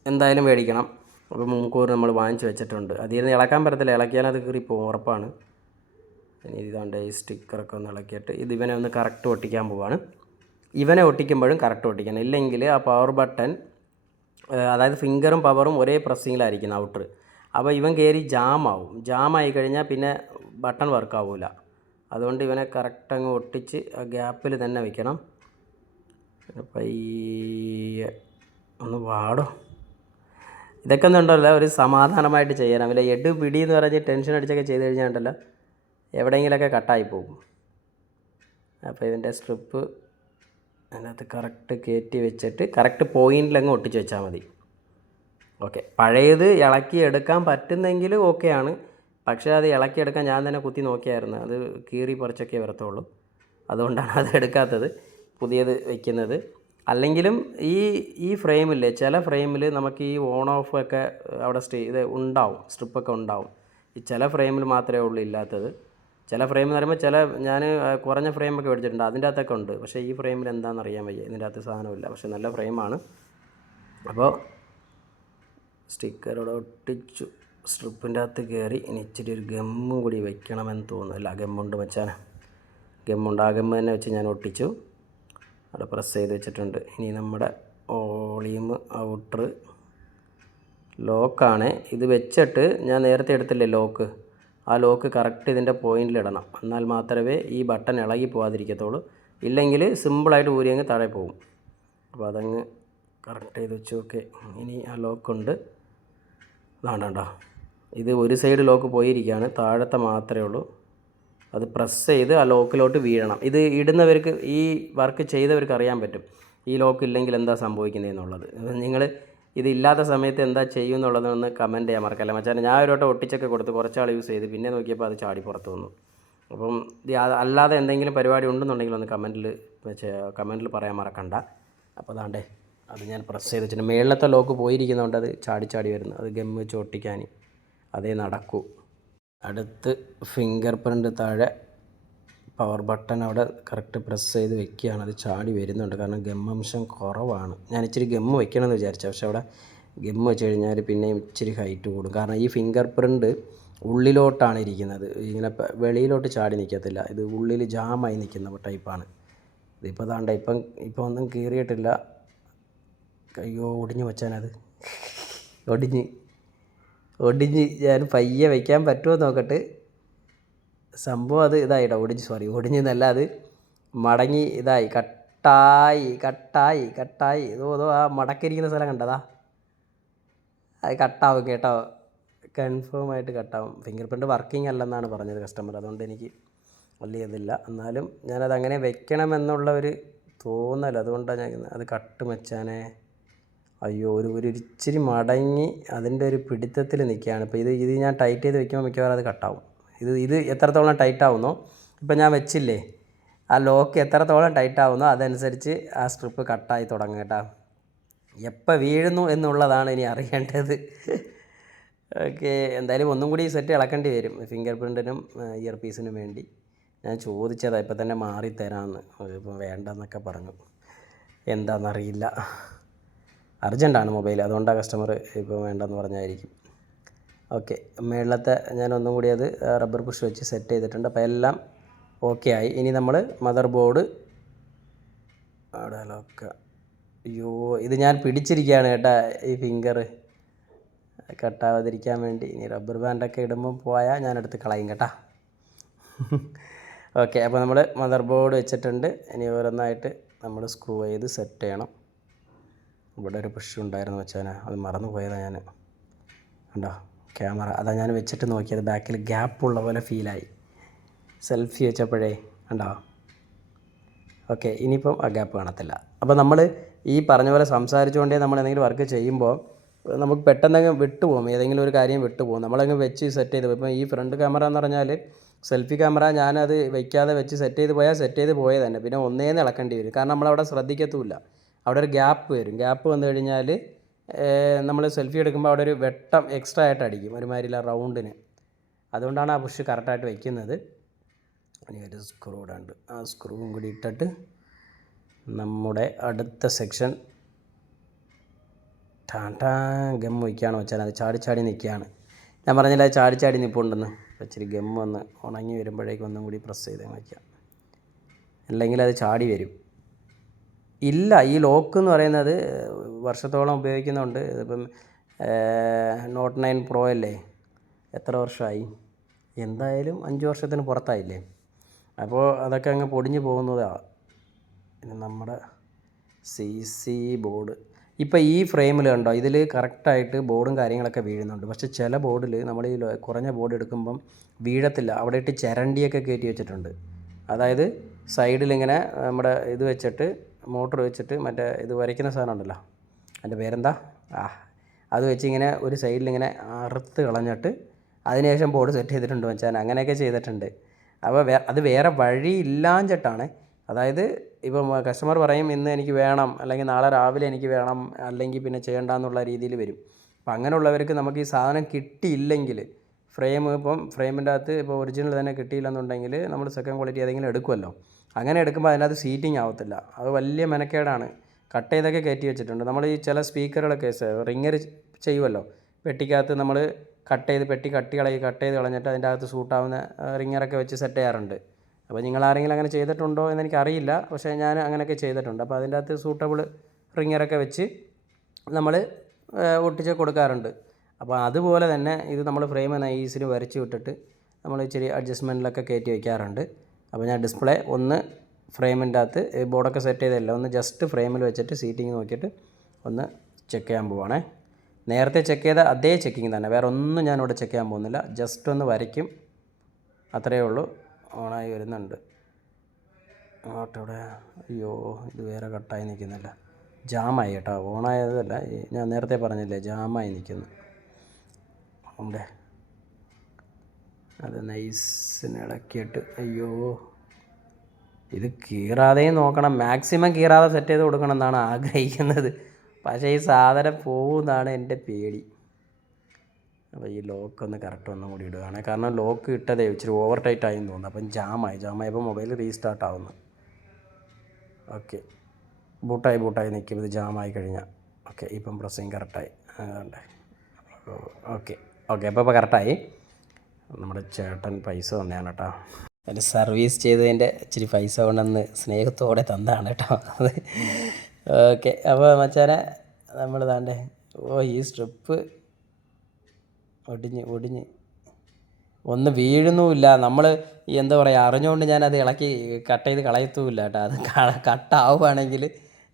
എന്തായാലും മേടിക്കണം അപ്പോൾ മുൻകൂർ നമ്മൾ വാങ്ങിച്ച് വെച്ചിട്ടുണ്ട്. അതിൽ നിന്ന് ഇളക്കാൻ പറ്റത്തില്ല ഇളക്കിയാൽ അത് കീറിപ്പോവും ഉറപ്പാണ്. ഇനി ഇതാണ്ട് ഈ സ്റ്റിക്കറൊക്കെ ഒന്ന് ഇളക്കിയിട്ട് ഇത് ഇവനെ ഒന്ന് കറക്റ്റ് ഒട്ടിക്കാൻ പോവാണ്. ഇവനെ ഒട്ടിക്കുമ്പോഴും കറക്റ്റ് ഒട്ടിക്കണം. ഇല്ലെങ്കിൽ ആ പവർ ബട്ടൺ അതായത് ഫിംഗറും പവറും ഒരേ പ്രസ്സിങ്ങിലായിരിക്കും ഔട്ടർ അപ്പോൾ ഇവൻ കയറി ജാമാവും ജാമായി കഴിഞ്ഞാൽ പിന്നെ ബട്ടൺ വർക്ക് ആവില്ല അതുകൊണ്ട് ഇവനെ കറക്റ്റ് അങ്ങ് ഒട്ടിച്ച് ആ ഗ്യാപ്പിൽ തന്നെ വെക്കണം. പിന്നെ പയ്യെ ഒന്ന് വാടോ ഇതൊക്കെ ഒന്നുണ്ടല്ലോ ഒരു സമാധാനമായിട്ട് ചെയ്യണം. അല്ല? എഡ് പിടി എന്ന് പറഞ്ഞ് ടെൻഷൻ അടിച്ചൊക്കെ ചെയ്ത് കഴിഞ്ഞാൽ ഉണ്ടല്ലോ എവിടെയെങ്കിലുമൊക്കെ കട്ടായി പോകും. അപ്പോൾ ഇതിന്റെ സ്ട്രിപ്പ് അതിനകത്ത് കറക്റ്റ് കയറ്റി വെച്ചിട്ട് കറക്റ്റ് പോയിന്റിലങ്ങ് ഒട്ടിച്ച് വെച്ചാൽ മതി. ഓക്കെ പഴയത് ഇളക്കി എടുക്കാൻ പറ്റുന്നെങ്കിൽ ഓക്കെയാണ് പക്ഷേ അത് ഇളക്കി എടുക്കാൻ ഞാൻ തന്നെ കുത്തി നോക്കിയായിരുന്നു. അത് കീറി പറിച്ചൊക്കെ വരത്തുള്ളൂ. അതുകൊണ്ടാണ് അത് എടുക്കാത്തത്. പുതിയത് വയ്ക്കുന്നത് അല്ലെങ്കിലും ഈ ഈ ഫ്രെയിമില്ലേ ചില ഫ്രെയിമിൽ നമുക്ക് ഈ ഓൺ ഓഫ് ഒക്കെ അവിടെ സ്റ്റേ ഇത് ഉണ്ടാവും. സ്ട്രിപ്പൊക്കെ ഉണ്ടാവും. ഈ ചില ഫ്രെയിമിൽ മാത്രമേ ഉള്ളൂ ഇല്ലാത്തത്. ചില ഫ്രെയിം എന്ന് പറയുമ്പോൾ ചില ഞാൻ കുറഞ്ഞ ഫ്രെയിമൊക്കെ മേടിച്ചിട്ടുണ്ട്. അതിന്റെ അകത്തൊക്കെ ഉണ്ട്. പക്ഷേ ഈ ഫ്രെയിമിൽ എന്താണെന്ന് അറിയാൻ വയ്യ. ഇതിന്റെ അകത്ത് സാധനമില്ല പക്ഷേ നല്ല ഫ്രെയിമാണ് അപ്പോൾ സ്റ്റിക്കറോടെ ഒട്ടിച്ചു. സ്ട്രിപ്പിന്റെ അകത്ത് കയറി ഇനി ഇച്ചിരി ഒരു ഗമ്മും കൂടി വെക്കണമെന്ന് തോന്നുന്നില്ല ഗമ്മുണ്ട് വെച്ചാൽ ഗമ്മുണ്ട് ആ ഗമ്മ് തന്നെ വെച്ച് ഞാൻ ഒട്ടിച്ചു. അവിടെ പ്രസ് ചെയ്ത് വെച്ചിട്ടുണ്ട്. ഇനി നമ്മുടെ ഓളിയും ഔട്ടർ ലോക്കാണ് ഇത് വെച്ചിട്ട് ഞാൻ നേരത്തെ എടുത്തില്ലേ ലോക്ക് ആ ലോക്ക് കറക്റ്റ് ഇതിന്റെ പോയിന്റിലിടണം എന്നാൽ മാത്രമേ ഈ ബട്ടൺ ഇളകി പോകാതിരിക്കത്തുള്ളൂ ഇല്ലെങ്കിൽ സിമ്പിളായിട്ട് ഊരി അങ്ങ് താഴെ പോകും. അപ്പോൾ അതങ്ങ് കറക്റ്റ് ചെയ്ത് വെച്ചു ഓക്കെ ഇനി ആ ലോക്കുണ്ട് വേണ്ട ഇത് ഒരു സൈഡ് ലോക്ക് പോയിരിക്കുകയാണ്. താഴത്തെ മാത്രമേ ഉള്ളൂ. അത് പ്രസ് ചെയ്ത് ആ ലോക്കിലോട്ട് വീഴണം. ഇത് ഇടുന്നവർക്ക് ഈ വർക്ക് ചെയ്തവർക്ക് അറിയാൻ പറ്റും. ഈ ലോക്ക് ഇല്ലെങ്കിൽ എന്താ സംഭവിക്കുന്നതെന്നുള്ളത്. നിങ്ങൾ ഇതില്ലാത്ത സമയത്ത് എന്താ ചെയ്യും എന്നുള്ളതൊന്ന് കമന്റ് ചെയ്യാൻ മറക്കല്ല മച്ചാൻ ഞാൻ ഒരു വട്ടം ഒട്ടിച്ചൊക്കെ കൊടുത്ത് കുറച്ചാൾ യൂസ് ചെയ്ത്. പിന്നെ നോക്കിയപ്പോൾ അത് ചാടി പുറത്ത് വന്നു. അപ്പം അല്ലാതെ എന്തെങ്കിലും പരിപാടി ഉണ്ടെന്നുണ്ടെങ്കിൽ ഒന്ന് കമന്റിൽ കമന്റിൽ പറയാൻ മറക്കണ്ട. അപ്പോൾ അതാണ്ടേ അത് ഞാൻ പ്രസ് ചെയ്ത് വെച്ചിട്ട് മേളിലത്തെ ലോക്ക് പോയിരിക്കുന്നതുകൊണ്ട് അത് ചാടി ചാടി വരുന്നു. അത് ഗം വെച്ച് ഒട്ടിക്കാൻ അതേ നടക്കൂ. അടുത്ത് ഫിംഗർ പ്രിന്റ് താഴെ പവർ ബട്ടൺ അവിടെ കറക്റ്റ് പ്രസ് ചെയ്ത് വെക്കുകയാണ്. അത് ചാടി വരുന്നുണ്ട്. കാരണം ഗമ്മംശം കുറവാണ്. ഞാൻ ഇച്ചിരി ഗമ്മ് വെക്കണമെന്ന് വിചാരിച്ചു. പക്ഷെ അവിടെ ഗമ്മ് വെച്ച് കഴിഞ്ഞാൽ പിന്നെയും ഇച്ചിരി ഹൈറ്റ് കൂടും. കാരണം ഈ ഫിംഗർ പ്രിന്റ് ഉള്ളിലോട്ടാണ് ഇരിക്കുന്നത്. ഇങ്ങനെ വെളിയിലോട്ട് ചാടി നിൽക്കത്തില്ല. ഇത് ഉള്ളിൽ ജാമായി നിൽക്കുന്ന ടൈപ്പാണ് ഇതിപ്പോൾ താണ്ട ഇപ്പം ഇപ്പം ഒന്നും കീറിയിട്ടില്ല. അയ്യോ ഒടിഞ്ഞു വച്ചാനത് ഒടിഞ്ഞ് ഒടിഞ്ഞ് ഞാൻ പയ്യെ വയ്ക്കാൻ പറ്റുമോ നോക്കട്ട്. സംഭവം അത് ഇതായിട്ടോ ഒടിഞ്ഞ് സോറി ഒടിഞ്ഞെന്നല്ല അത് മടങ്ങി ഇതായി കട്ടായി കട്ടായി കട്ടായി. ഇതോ ഇതോ ആ മടക്കിരിക്കുന്ന സ്ഥലം കണ്ടതാ. അത് കട്ടാവും കേട്ടോ. കൺഫേം ആയിട്ട് കട്ടാവും. ഫിംഗർ പ്രിന്റ് വർക്കിംഗ് അല്ലെന്നാണ് പറഞ്ഞത് കസ്റ്റമർ അതുകൊണ്ട് എനിക്ക് വലിയ ഇതില്ല. എന്നാലും ഞാനത് അങ്ങനെ വെക്കണമെന്നുള്ള ഒരു തോന്നൽ. അതുകൊണ്ടാണ് ഞാൻ അത് കട്ട് വെച്ചാനെ അയ്യോ ഒരു ഒരു ഇച്ചിരി മടങ്ങി അതിന്റെ ഒരു പിടുത്തത്തിൽ നിൽക്കുകയാണ്. ഇപ്പോൾ ഇത് ഇത് ഞാൻ ടൈറ്റ് ചെയ്ത് വെക്കുമ്പോൾ മിക്കവാറും അത് കട്ടാവും ഇത് ഇത് എത്രത്തോളം ടൈറ്റ് ആവുന്നോ ഇപ്പം ഞാൻ വെച്ചില്ലേ ആ ലോക്ക് എത്രത്തോളം ടൈറ്റ് ആവുന്നോ അതനുസരിച്ച് ആ സ്ട്രിപ്പ് കട്ടായി തുടങ്ങും കേട്ടോ. എപ്പോൾ വീഴുന്നു എന്നുള്ളതാണ് ഇനി അറിയേണ്ടത്. ഓക്കെ എന്തായാലും ഒന്നും കൂടി സെറ്റ് ഇളക്കേണ്ടി വരും. ഫിംഗർ പ്രിന്റിനും ഇയർ പീസിനും വേണ്ടി. ഞാൻ ചോദിച്ചതാണ് ഇപ്പം തന്നെ മാറി തരാമെന്ന് ഇപ്പം വേണ്ടെന്നൊക്കെ പറഞ്ഞു. എന്താണെന്നറിയില്ല അർജന്റാണ് മൊബൈൽ അതുകൊണ്ടാണ് കസ്റ്റമർ ഇപ്പോൾ വേണ്ടെന്ന് പറഞ്ഞായിരിക്കും. ഓക്കെ. മേളത്തെ ഞാൻ ഒന്നും കൂടി അത് റബ്ബർ പുഷ് വെച്ച് സെറ്റ് ചെയ്തിട്ടുണ്ട്. അപ്പോൾ എല്ലാം ഓക്കെ ആയി. ഇനി നമ്മൾ മദർ ബോർഡ് അവിടെ അയ്യോ ഇത് ഞാൻ പിടിച്ചിരിക്കുകയാണ് കേട്ടാ ഈ ഫിംഗർ കട്ടാവാതിരിക്കാൻ വേണ്ടി. ഇനി റബ്ബർ ബാൻഡൊക്കെ ഇടുമ്പോൾ പോയാൽ ഞാൻ എടുത്ത് കളയും കേട്ടാ. ഓക്കെ അപ്പോൾ നമ്മൾ മദർ ബോർഡ് വെച്ചിട്ടുണ്ട്. ഇനി ഓരോന്നായിട്ട് നമ്മൾ സ്ക്രൂ ചെയ്ത് സെറ്റ് ചെയ്യണം. ഇവിടെ ഒരു പുഷ് ഉണ്ടായിരുന്നു വെച്ചാൽ അത് മറന്നു പോയതാണ് ഞാൻ കണ്ടോ? ക്യാമറ. അതാ ഞാൻ വെച്ചിട്ട് നോക്കിയത്. ബാക്കിൽ ഗ്യാപ്പ് ഉള്ള പോലെ ഫീലായി സെൽഫി വെച്ചപ്പോഴേ ഉണ്ടോ ഓക്കെ ഇനിയിപ്പം ആ ഗ്യാപ്പ് കാണത്തില്ല. അപ്പോൾ നമ്മൾ ഈ പറഞ്ഞ പോലെ സംസാരിച്ചുകൊണ്ടേ നമ്മൾ എന്തെങ്കിലും വർക്ക് ചെയ്യുമ്പോൾ നമുക്ക് പെട്ടെന്നങ്ങ് വിട്ടുപോകും. ഏതെങ്കിലും ഒരു കാര്യം വിട്ടുപോകും. നമ്മളങ്ങ് വെച്ച് സെറ്റ് ചെയ്ത് ഇപ്പം ഈ ഫ്രണ്ട് ക്യാമറ എന്ന് പറഞ്ഞാൽ സെൽഫി ക്യാമറ ഞാനത് വെക്കാതെ വെച്ച് സെറ്റ് ചെയ്ത് പോയാൽ സെറ്റ് ചെയ്ത് പോയത് തന്നെ. പിന്നെ ഒന്നേന്ന് ഇളക്കേണ്ടി വരും. കാരണം നമ്മളവിടെ ശ്രദ്ധിക്കത്തുമില്ല. അവിടെ ഒരു ഗ്യാപ്പ് വരും. ഗ്യാപ്പ് വന്നു കഴിഞ്ഞാൽ നമ്മൾ സെൽഫി എടുക്കുമ്പോൾ അവിടെ ഒരു വെട്ടം എക്സ്ട്രാ ആയിട്ട് അടിക്കും ഒരുമാതിരി റൗണ്ടിന് അതുകൊണ്ടാണ് ആ പുഷ് കറക്റ്റായിട്ട് വയ്ക്കുന്നത് ഇനി ഒരു സ്ക്രൂ ഇടാണ്ട് ആ സ്ക്രൂവും കൂടി ഇട്ടിട്ട് നമ്മുടെ അടുത്ത സെക്ഷൻ ടാ ഗം വയ്ക്കുകയാണ് വെച്ചാൽ അത് ചാടി ചാടി നിൽക്കുകയാണ്. ഞാൻ പറഞ്ഞില്ല അത് ചാടി ചാടി നിൽപ്പുണ്ടെന്ന്. ഇച്ചിരി ഗം ഒന്ന് ഉണങ്ങി വരുമ്പോഴേക്കും ഒന്നും കൂടി പ്രസ് ചെയ്ത് വയ്ക്കാം അല്ലെങ്കിൽ അത് ചാടി വരും. ഇല്ല ഈ ലോക്ക് എന്ന് പറയുന്നത് വർഷത്തോളം ഉപയോഗിക്കുന്നുണ്ട്. ഇതിപ്പം നോട്ട് നയൻ പ്രോ അല്ലേ? എത്ര വർഷമായി? എന്തായാലും അഞ്ച് വർഷത്തിന് പുറത്തായില്ലേ? അപ്പോൾ അതൊക്കെ അങ്ങ് പൊടിഞ്ഞു പോകുന്നതാണ് പിന്നെ നമ്മുടെ സി സി ബോർഡ് ഇപ്പോൾ ഈ ഫ്രെയിമിൽ കണ്ടോ ഇതിൽ കറക്റ്റായിട്ട് ബോർഡും കാര്യങ്ങളൊക്കെ വീഴുന്നുണ്ട്. പക്ഷേ ചില ബോർഡിൽ നമ്മൾ ഈ കുറഞ്ഞ ബോർഡ് എടുക്കുമ്പം വീഴത്തില്ല. അവിടെ ഇട്ട് ചരണ്ടിയൊക്കെ കയറ്റി വെച്ചിട്ടുണ്ട്. അതായത് സൈഡിൽ ഇങ്ങനെ നമ്മുടെ ഇത് വെച്ചിട്ട് മോട്ടർ വെച്ചിട്ട് മറ്റേ ഇത് വരയ്ക്കുന്ന സാധനം ഉണ്ടല്ലോ. അതിന്റെ പേരെന്താ? ആ അത് വെച്ചിങ്ങനെ ഒരു സൈഡിൽ ഇങ്ങനെ അറുത്ത് കളഞ്ഞിട്ട് അതിനുശേഷം ബോർഡ് സെറ്റ് ചെയ്തിട്ടുണ്ട് വെച്ചാൽ അങ്ങനെയൊക്കെ ചെയ്തിട്ടുണ്ട്. അപ്പോൾ വേ അത് വേറെ വഴിയില്ലാഞ്ചിട്ടാണ് അതായത് ഇപ്പം കസ്റ്റമർ പറയും ഇന്ന് എനിക്ക് വേണം. അല്ലെങ്കിൽ നാളെ രാവിലെ എനിക്ക് വേണം. അല്ലെങ്കിൽ പിന്നെ ചെയ്യണ്ട എന്നുള്ള രീതിയിൽ വരും. അപ്പം അങ്ങനെയുള്ളവർക്ക് നമുക്ക് ഈ സാധനം കിട്ടിയില്ലെങ്കിൽ ഫ്രെയിം ഇപ്പം ഫ്രെയിമിന്റെ അകത്ത് ഇപ്പോൾ ഒറിജിനൽ തന്നെ കിട്ടിയില്ലെന്നുണ്ടെങ്കിൽ നമ്മൾ സെക്കൻഡ് ക്വാളിറ്റി ഏതെങ്കിലും എടുക്കുമല്ലോ. അങ്ങനെ എടുക്കുമ്പോൾ അതിനകത്ത് സീറ്റിംഗ് ആവത്തില്ല. അത് വലിയ മെനക്കേടാണ്. കട്ട് ചെയ്തൊക്കെ കയറ്റി വെച്ചിട്ടുണ്ട്. നമ്മൾ ഈ ചില സ്പീക്കറുകളൊക്കെ റിങ്ങർ ചെയ്യുമല്ലോ പെട്ടിക്കകത്ത് നമ്മൾ കട്ട് ചെയ്ത് പെട്ടി കട്ടി കളയി കട്ട് ചെയ്ത് കളഞ്ഞിട്ട് അതിന്റെ അകത്ത് സൂട്ടാവുന്ന റിങ്ങറൊക്കെ വെച്ച് സെറ്റ് ചെയ്യാറുണ്ട്. അപ്പോൾ നിങ്ങൾ ആരെങ്കിലും അങ്ങനെ ചെയ്തിട്ടുണ്ടോ എന്ന് എനിക്കറിയില്ല. പക്ഷേ ഞാൻ അങ്ങനെയൊക്കെ ചെയ്തിട്ടുണ്ട്. അപ്പോൾ അതിന്റെ അകത്ത് സൂട്ടബിൾ റിങ്ങറൊക്കെ വെച്ച് നമ്മൾ ഒട്ടിച്ച് കൊടുക്കാറുണ്ട്. അപ്പോൾ അതുപോലെ തന്നെ ഇത് നമ്മൾ ഫ്രെയിം നൈസിന് വരച്ച് വിട്ടിട്ട് നമ്മൾ ഇച്ചിരി അഡ്ജസ്റ്റ്മെന്റിലൊക്കെ കയറ്റി വയ്ക്കാറുണ്ട് അപ്പോൾ ഞാൻ ഡിസ്പ്ലേ ഒന്ന് ഫ്രെയിമിന്റെ അകത്ത് ബോർഡൊക്കെ സെറ്റ് ചെയ്തതല്ല. ഒന്ന് ജസ്റ്റ് ഫ്രെയിമിൽ വെച്ചിട്ട് സീറ്റിംഗ് നോക്കിയിട്ട് ഒന്ന് ചെക്ക് ചെയ്യാൻ പോവാണേ. നേരത്തെ ചെക്ക് ചെയ്ത അതേ ചെക്കിങ് തന്നെ. വേറെ ഒന്നും ഞാനിവിടെ ചെക്ക് ചെയ്യാൻ പോകുന്നില്ല. ജസ്റ്റ് ഒന്ന് വരയ്ക്കും. അത്രയേ ഉള്ളൂ. ഓണായി വരുന്നുണ്ട്. ഓട്ടോടെ അയ്യോ ഇത് വേറെ കട്ടായി നിൽക്കുന്നില്ല. ജാമായി കേട്ടോ. ഓണായതല്ല. ഞാൻ നേരത്തെ പറഞ്ഞില്ലേ ജാമായി നിൽക്കുന്നു. ഉണ്ട് അത് നൈസിന് ഇളക്കിയിട്ട്. അയ്യോ. ഇത് കീറാതെയും നോക്കണം. മാക്സിമം കീറാതെ സെറ്റ് ചെയ്ത് കൊടുക്കണം എന്നാണ് ആഗ്രഹിക്കുന്നത്. പക്ഷേ ഈ സാധനം പോകുമെന്നാണ് എന്റെ പേടി. അപ്പോൾ ഈ ലോക്ക് ഒന്ന് കറക്റ്റ് ഒന്നും കൂടി ഇടുകയാണ്. കാരണം ലോക്ക് ഇട്ടതേ ഇച്ചിരി ഓവർ ടൈറ്റ് ആയി തോന്നുന്നു. അപ്പം ജാമായി ജാമായപ്പോൾ മൊബൈൽ റീസ്റ്റാർട്ട് ആവുന്നു. ഓക്കെ ബൂട്ടായി ബൂട്ടായി നിൽക്കും. ഇത് ജാമായി കഴിഞ്ഞാൽ ഓക്കെ ഇപ്പം പ്രസ്സിങ് കറക്റ്റായി അതുകൊണ്ട് ഓക്കെ ഓക്കെ അപ്പോൾ ഇപ്പോൾ കറക്റ്റായി നമ്മുടെ ചേട്ടൻ പൈസ തന്നെയാണ് കേട്ടോ. എന്റെ സർവീസ് ചെയ്തതിന്റെ ഇച്ചിരി പൈസ കൊണ്ടൊന്ന് സ്നേഹത്തോടെ തന്നതാണ് കേട്ടോ. അത് ഓക്കെ അപ്പോൾ മച്ചാനെ നമ്മൾ താണ്ടേ ഓ ഈ സ്ട്രിപ്പ് ഒടിഞ്ഞ് ഒടിഞ്ഞ്. ഒന്ന് വീഴുന്നുമില്ല. നമ്മൾ എന്താ പറയുക അറിഞ്ഞുകൊണ്ട് ഞാനത് ഇളക്കി കട്ട് ചെയ്ത് കളയത്തുമില്ല കേട്ടോ. അത് കട്ടാവുകയാണെങ്കിൽ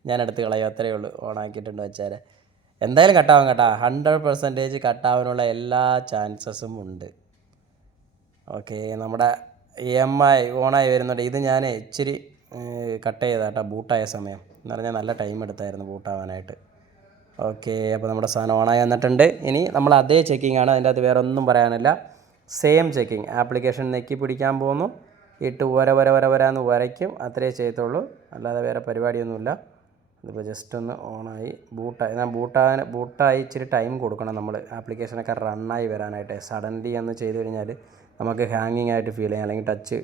ഞാൻ എടുത്ത് കളയും. അത്രയേ ഉള്ളൂ. ഓണാക്കിയിട്ടുണ്ട് വെച്ചാൽ എന്തായാലും കട്ടാവും കേട്ടോ. ഹൺഡ്രഡ് പെർസെന്റേജ് കട്ടാവാനുള്ള എല്ലാ ചാൻസസും ഉണ്ട്. ഓക്കെ നമ്മുടെ ഇ ഓണായി വരുന്നുണ്ട്. ഇത് ഞാൻ ഇച്ചിരി കട്ട് ചെയ്തതാണ് കേട്ടോ ബൂട്ടായ സമയം. എന്ന് പറഞ്ഞാൽ നല്ല ടൈം എടുത്തായിരുന്നു ബൂട്ടാവാനായിട്ട് ഓക്കെ അപ്പോൾ നമ്മുടെ സാധനം ഓണായി വന്നിട്ടുണ്ട്. ഇനി നമ്മൾ അതേ ചെക്കിംഗ് ആണ്. അതിന്റെ അകത്ത് വേറെ ഒന്നും പറയാനില്ല. സെയിം ചെക്കിംഗ് ആപ്ലിക്കേഷൻ നെക്കി പിടിക്കാൻ പോകുന്നു ഇട്ട് വര വര വര വരാന്ന് വരയ്ക്കും. അത്രേ ചെയ്യത്തുള്ളൂ. അല്ലാതെ വേറെ പരിപാടിയൊന്നുമില്ല. ഇതിപ്പോൾ ജസ്റ്റ് ഒന്ന് ഓണായി. ബൂട്ടായി ഞാൻ ബൂട്ടാൻ ബൂട്ടായി ഇച്ചിരി ടൈം കൊടുക്കണം നമ്മൾ ആപ്ലിക്കേഷനൊക്കെ റണ്ണായി വരാനായിട്ട്. സഡൻലി ഒന്ന് ചെയ്ത് കഴിഞ്ഞാൽ നമുക്ക് ഹാങ്ങിങ് ആയിട്ട് ഫീൽ ചെയ്യും അല്ലെങ്കിൽ ടച്ച്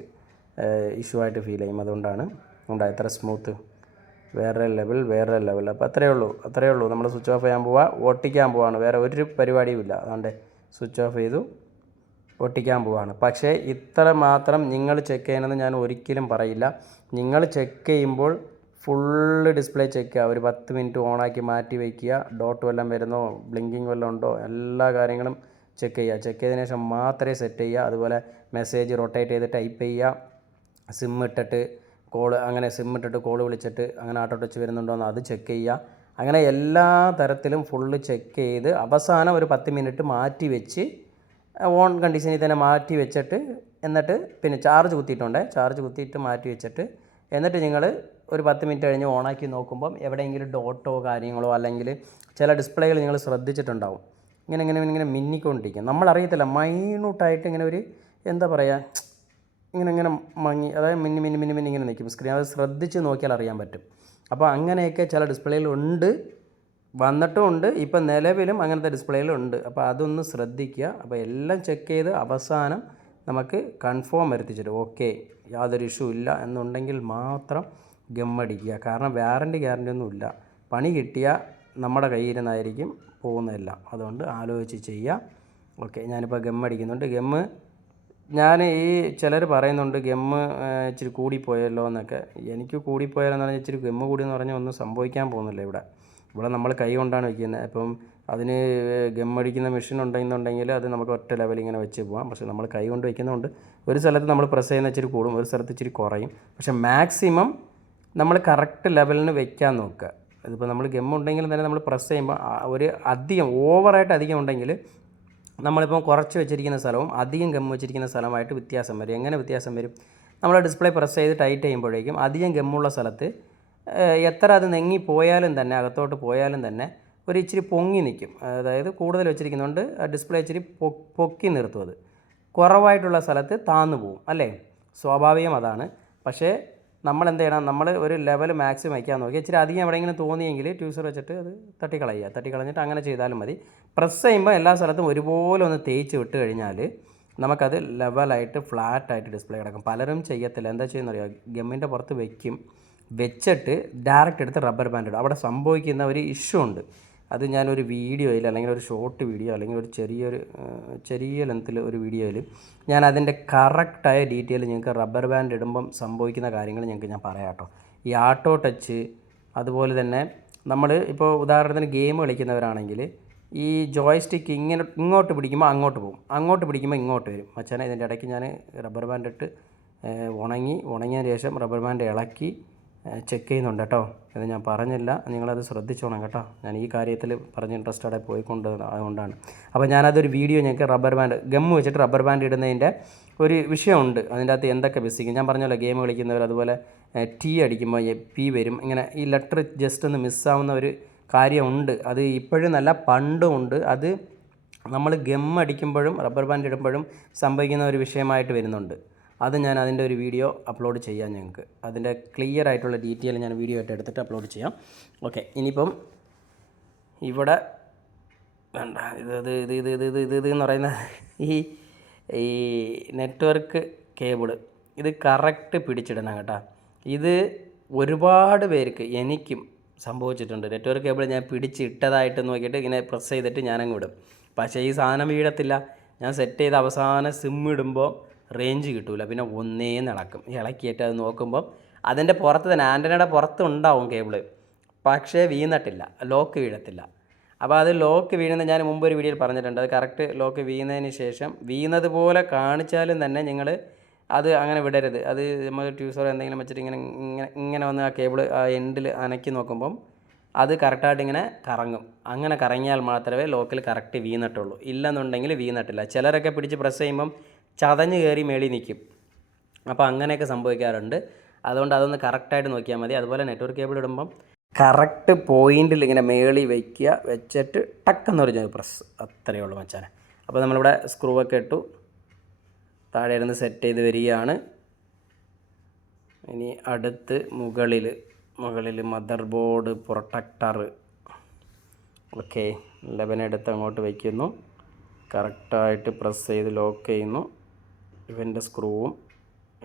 ഇഷ്യൂ ആയിട്ട് ഫീൽ ചെയ്യും. അതുകൊണ്ടാണ് ഉണ്ടായത് എത്ര സ്മൂത്ത് വേറെ ലെവൽ വേറെ ലെവൽ അപ്പോൾ അത്രയേ ഉള്ളൂ അത്രയേ ഉള്ളൂ. നമ്മൾ സ്വിച്ച് ഓഫ് ചെയ്യാൻ പോവാ ഓട്ടിക്കാൻ പോവാണ്. വേറെ ഒരു പരിപാടിയും ഇല്ല അതുകൊണ്ട് സ്വിച്ച് ഓഫ് ചെയ്തു ഒട്ടിക്കാൻ പോവാണ്. പക്ഷേ ഇത്ര മാത്രം നിങ്ങൾ ചെക്ക് ചെയ്യണമെന്ന് ഞാൻ ഒരിക്കലും പറയില്ല. നിങ്ങൾ ചെക്ക് ചെയ്യുമ്പോൾ ഫുള്ള് ഡിസ്പ്ലേ ചെക്ക് ചെയ്യുക. ഒരു പത്ത് മിനിറ്റ് ഓണാക്കി മാറ്റി വയ്ക്കുക ഡോട്ട് വല്ലതും വരുന്നോ? ബ്ലിങ്കിങ് വല്ലതും ഉണ്ടോ? എല്ലാ കാര്യങ്ങളും ചെക്ക് ചെയ്യുക. ചെക്ക് ചെയ്തതിന് ശേഷം മാത്രമേ സെറ്റ് ചെയ്യുക. അതുപോലെ മെസ്സേജ് റൊട്ടേറ്റ് ചെയ്ത് ടൈപ്പ് ചെയ്യുക. സിം ഇട്ടിട്ട് കോൾ അങ്ങനെ സിം ഇട്ടിട്ട് കോൾ വിളിച്ചിട്ട് അങ്ങനെ ആട്ടോ ടച്ച് വരുന്നുണ്ടോ എന്ന് അത് ചെക്ക് ചെയ്യുക. അങ്ങനെ എല്ലാ തരത്തിലും ഫുള്ള് ചെക്ക് ചെയ്ത് അവസാനം ഒരു പത്ത് മിനിറ്റ് മാറ്റി വെച്ച് ഓൺ കണ്ടീഷനിൽ തന്നെ മാറ്റി വെച്ചിട്ട് എന്നിട്ട് പിന്നെ ചാർജ് കുത്തിയിട്ടുണ്ട്. ചാർജ് കുത്തിയിട്ട് മാറ്റി വെച്ചിട്ട് എന്നിട്ട് നിങ്ങൾ ഒരു പത്ത് മിനിറ്റ് കഴിഞ്ഞ് ഓണാക്കി നോക്കുമ്പം എവിടെയെങ്കിലും ഡോട്ടോ കാര്യങ്ങളോ അല്ലെങ്കിൽ ചില ഡിസ്പ്ലേകൾ നിങ്ങൾ ശ്രദ്ധിച്ചിട്ടുണ്ടാവും. ഇങ്ങനെ ഇങ്ങനെ ഇങ്ങനെ മിന്നിക്കൊണ്ടിരിക്കും. നമ്മളറിയത്തില്ല മൈന്യൂട്ടായിട്ട് ഇങ്ങനെ ഒരു എന്താ പറയുക ഇങ്ങനെ ഇങ്ങനെ മങ്ങി അതായത് മിന്നി മിന്നി മിന്നി മിന്നി ഇങ്ങനെ നിൽക്കും സ്ക്രീൻ അത് ശ്രദ്ധിച്ച് നോക്കിയാൽ അറിയാൻ പറ്റും. അപ്പോൾ അങ്ങനെയൊക്കെ ചില ഡിസ്പ്ലേയിലുണ്ട് വന്നിട്ടും ഉണ്ട്. ഇപ്പം നിലവിലും അങ്ങനത്തെ ഡിസ്പ്ലേയിലുണ്ട് അപ്പോൾ അതൊന്ന് ശ്രദ്ധിക്കുക. അപ്പോൾ എല്ലാം ചെക്ക് ചെയ്ത് അവസാനം നമുക്ക് കൺഫേം വരുത്തിച്ചിട്ട് ഓക്കെ യാതൊരു ഇഷ്യൂ ഇല്ല എന്നുണ്ടെങ്കിൽ മാത്രം ഗമ്മടിക്കുക. കാരണം വാറന്റി ഗ്യാരണ്ടി ഒന്നും ഇല്ല പണി കിട്ടിയാൽ നമ്മുടെ കയ്യിൽ നിന്നായിരിക്കും പോകുന്നതെല്ലാം. അതുകൊണ്ട് ആലോചിച്ച് ചെയ്യുക ഓക്കെ ഞാനിപ്പോൾ ഗമ്മടിക്കുന്നുണ്ട് ഗമ്മ് ഞാൻ ഈ ചിലർ പറയുന്നുണ്ട് ഗമ്മ് ഇച്ചിരി കൂടിപ്പോയല്ലോ എന്നൊക്കെ. എനിക്ക് കൂടിപ്പോയാലെന്ന് പറഞ്ഞാൽ ഇച്ചിരി ഗമ്മ് കൂടിയെന്ന് പറഞ്ഞാൽ ഒന്നും സംഭവിക്കാൻ പോകുന്നില്ല ഇവിടെ. ഇവിടെ നമ്മൾ കൈ കൊണ്ടാണ് വയ്ക്കുന്നത് അപ്പം അതിന് ഗമ്മടിക്കുന്ന മെഷീൻ ഉണ്ടെന്നുണ്ടെങ്കിൽ അത് നമുക്ക് ഒറ്റ ലെവൽ ഇങ്ങനെ വെച്ച് പോകാം പക്ഷേ നമ്മൾ കൈ കൊണ്ട് വയ്ക്കുന്നതുകൊണ്ട് ഒരു സ്ഥലത്ത് നമ്മൾ പ്രസ് ചെയ്യുന്ന ഇച്ചിരി കൂടും ഒരു സ്ഥലത്ത് ഇച്ചിരി കുറയും. പക്ഷേ മാക്സിമം നമ്മൾ കറക്റ്റ് ലെവലിന് വയ്ക്കാൻ നോക്കുക. ഇതിപ്പോൾ നമ്മൾ ഗം ഉണ്ടെങ്കിൽ തന്നെ നമ്മൾ പ്രസ് ചെയ്യുമ്പോൾ ഒരു അധികം ഓവറായിട്ട് അധികം ഉണ്ടെങ്കിൽ നമ്മളിപ്പോൾ കുറച്ച് വെച്ചിരിക്കുന്ന സ്ഥലവും അധികം ഗം വെച്ചിരിക്കുന്ന സ്ഥലമായിട്ട് വ്യത്യാസം വരും. എങ്ങനെ വ്യത്യാസം വരും? നമ്മൾ ഡിസ്പ്ലേ പ്രസ് ചെയ്ത് ടൈറ്റ് ചെയ്യുമ്പോഴേക്കും അധികം ഗമ്മുള്ള സ്ഥലത്ത് എത്ര അത് നെങ്ങി പോയാലും തന്നെ അകത്തോട്ട് പോയാലും തന്നെ ഒരു ഇച്ചിരി പൊങ്ങി നിൽക്കും അതായത് കൂടുതൽ വെച്ചിരിക്കുന്നതുകൊണ്ട് ഡിസ്പ്ലേ ഇച്ചിരി പൊക്കി നിർത്തും അത്. കുറവായിട്ടുള്ള സ്ഥലത്ത് താന്നു പോവും അല്ലേ? സ്വാഭാവികം അതാണ്. പക്ഷേ നമ്മൾ എന്ത് ചെയ്യണം നമ്മൾ ഒരു ലെവൽ മാക്സിമം വയ്ക്കാൻ നോക്കി. ഇച്ചിരി അധികം എവിടെയെങ്കിലും തോന്നിയെങ്കിൽ ട്യൂസർ വെച്ചിട്ട് അത് തട്ടിക്കളയുക. തട്ടിക്കളഞ്ഞിട്ട് അങ്ങനെ ചെയ്താലും മതി. പ്രസ് ചെയ്യുമ്പോൾ എല്ലാ സ്ഥലത്തും ഒരുപോലെ ഒന്ന് തേച്ച് വിട്ട് കഴിഞ്ഞാൽ നമുക്കത് ലെവലായിട്ട് ഫ്ലാറ്റായിട്ട് ഡിസ്പ്ലേ കിടക്കും. പലരും ചെയ്യത്തില്ല. എന്താ ചെയ്യുന്നറിയോ? ഗമ്മിന്റെ പുറത്ത് വയ്ക്കും വെച്ചിട്ട് ഡയറക്റ്റ് എടുത്ത് റബ്ബർ ബാൻഡ് ഇടും. അവിടെ സംഭവിക്കുന്ന ഒരു ഇഷ്യൂ ഉണ്ട്. അത് ഞാനൊരു വീഡിയോയിൽ അല്ലെങ്കിൽ ഒരു ഷോർട്ട് വീഡിയോ അല്ലെങ്കിൽ ഒരു ചെറിയൊരു ചെറിയ ലെങ്ത്തിൽ ഒരു വീഡിയോയിൽ ഞാൻ അതിന്റെ കറക്റ്റായ ഡീറ്റെയിൽ നിങ്ങൾക്ക് റബ്ബർ ബാൻഡ് ഇടുമ്പം സംഭവിക്കുന്ന കാര്യങ്ങൾ ഞങ്ങൾക്ക് ഞാൻ പറയാം കേട്ടോ. ഈ ആട്ടോ ടച്ച് അതുപോലെ തന്നെ നമ്മൾ ഇപ്പോൾ ഉദാഹരണത്തിന് ഗെയിം കളിക്കുന്നവരാണെങ്കിൽ ഈ ജോയ്സ്റ്റിക്ക് ഇങ്ങനെ ഇങ്ങോട്ട് പിടിക്കുമ്പോൾ അങ്ങോട്ട് പോകും. അങ്ങോട്ട് പിടിക്കുമ്പോൾ ഇങ്ങോട്ട് വരും. മച്ചാനെ ഇതിന്റെ ഇടയ്ക്ക് ഞാൻ റബ്ബർ ബാൻഡ് ഇട്ട് ഉണങ്ങി ഉണങ്ങിയതിന് ശേഷം റബ്ബർ ബാൻഡ് ഇളക്കി ചെക്ക് ചെയ്യുന്നുണ്ട് കേട്ടോ. ഇത് ഞാൻ പറഞ്ഞില്ല. നിങ്ങളത് ശ്രദ്ധിച്ചോണം കേട്ടോ. ഞാൻ ഈ കാര്യത്തിൽ പറഞ്ഞ് ഇൻട്രസ്റ്റഡ് പോയിക്കൊണ്ട് അതുകൊണ്ടാണ്. അപ്പോൾ ഞാനതൊരു വീഡിയോ ഞങ്ങൾക്ക് റബ്ബർ ബാൻഡ് ഗമ്മ് വെച്ചിട്ട് റബ്ബർ ബാൻഡ് ഇടുന്നതിന്റെ ഒരു വിഷയമുണ്ട്. അതിന്റെ അകത്ത് എന്തൊക്കെ ബിസിക്കും ഞാൻ പറഞ്ഞല്ലോ ഗെയിം കളിക്കുന്നവർ അതുപോലെ ടി അടിക്കുമ്പോൾ പി വരും. ഇങ്ങനെ ഈ ലെറ്റർ ജസ്റ്റ് ഒന്ന് മിസ്സാവുന്ന ഒരു കാര്യമുണ്ട്. അത് ഇപ്പോഴും നല്ല പണ്ടുമുണ്ട് അത് നമ്മൾ ഗം അടിക്കുമ്പോഴും റബ്ബർ ബാൻഡ് ഇടുമ്പോഴും സംഭവിക്കുന്ന ഒരു വിഷയമായിട്ട് വരുന്നുണ്ട്. അത് ഞാൻ അതിന്റെ ഒരു വീഡിയോ അപ്ലോഡ് ചെയ്യാം ഞങ്ങൾക്ക്. അതിന്റെ ക്ലിയർ ആയിട്ടുള്ള ഡീറ്റെയിൽ ഞാൻ വീഡിയോ ആയിട്ട് എടുത്തിട്ട് അപ്ലോഡ് ചെയ്യാം. ഓക്കെ ഇനിയിപ്പം ഇവിടെ വേണ്ട ഇത് ഇത് ഇത് ഇത് ഇത് ഇത് ഇത് ഇത് എന്ന് പറയുന്ന ഈ ഈ നെറ്റ്വർക്ക് കേബിൾ ഇത് കറക്റ്റ് പിടിച്ചിടണം കേട്ടോ. ഇത് ഒരുപാട് പേർക്ക് എനിക്കും സംഭവിച്ചിട്ടുണ്ട്. നെറ്റ്വർക്ക് കേബിൾ ഞാൻ പിടിച്ചിട്ടതായിട്ട് നോക്കിയിട്ട് ഇങ്ങനെ പ്രസ് ചെയ്തിട്ട് ഞാനങ്ങ് വിടും. പക്ഷേ ഈ സാധനം വീഴത്തില്ല. ഞാൻ സെറ്റ് ചെയ്ത് അവസാനം സിം ഇടുമ്പോൾ റേഞ്ച് കിട്ടൂല. പിന്നെ ഒന്നേ നിളക്കും ഇളക്കിയിട്ട് അത് നോക്കുമ്പം അതിന്റെ പുറത്ത് തന്നെ ആന്റനയുടെ പുറത്ത് ഉണ്ടാവും കേബിൾ പക്ഷേ വീണിട്ടില്ല. ലോക്ക് വീഴത്തില്ല. അപ്പോൾ അത് ലോക്ക് വീഴുന്ന ഞാൻ മുമ്പ് ഒരു വീഡിയോയിൽ പറഞ്ഞിട്ടുണ്ട്. അത് കറക്റ്റ് ലോക്ക് വീഴുന്നതിന് ശേഷം വീണത് പോലെ കാണിച്ചാലും തന്നെ നിങ്ങൾ അത് അങ്ങനെ വിടരുത്. അത് നമ്മൾ ട്യൂസർ എന്തെങ്കിലും വെച്ചിട്ട് ഇങ്ങനെ ഇങ്ങനെ ഇങ്ങനെ വന്ന് ആ കേബിൾ ആ എൻഡിൽ അനക്കി നോക്കുമ്പം അത് കറക്റ്റായിട്ട് ഇങ്ങനെ കറങ്ങും. അങ്ങനെ കറങ്ങിയാൽ മാത്രമേ ലോക്കിൽ കറക്റ്റ് വീണിട്ടുള്ളൂ. ഇല്ലെന്നുണ്ടെങ്കിൽ വീണിട്ടില്ല. ചിലരൊക്കെ പിടിച്ച് പ്രസ് ചെയ്യുമ്പം ചതഞ്ഞ് കയറി മേളി നിൽക്കും. അപ്പോൾ അങ്ങനെയൊക്കെ സംഭവിക്കാറുണ്ട്. അതുകൊണ്ട് അതൊന്ന് കറക്റ്റായിട്ട് നോക്കിയാൽ മതി. അതുപോലെ നെറ്റ്വർക്ക് കേബിൾ ഇടുമ്പം കറക്റ്റ് പോയിന്റിൽ ഇങ്ങനെ മേളി വയ്ക്കുക വെച്ചിട്ട് ടക്കെന്ന് പറഞ്ഞാൽ പ്രസ്. അത്രയേ ഉള്ളൂ മച്ചാനെ. അപ്പോൾ നമ്മളിവിടെ സ്ക്രൂ ഒക്കെ ഇട്ടു. താഴെ ഇരുന്ന് സെറ്റ് ചെയ്ത് വരികയാണ്. ഇനി അടുത്ത് മുകളിൽ മുകളിൽ മദർ ബോർഡ് പ്രൊട്ടക്ടർ ഓക്കെ ലെവൻ എടുത്ത് അങ്ങോട്ട് വയ്ക്കുന്നു. കറക്റ്റായിട്ട് പ്രസ് ചെയ്ത് ലോക്ക് ചെയ്യുന്നു. ഇവന്റെ സ്ക്രൂവും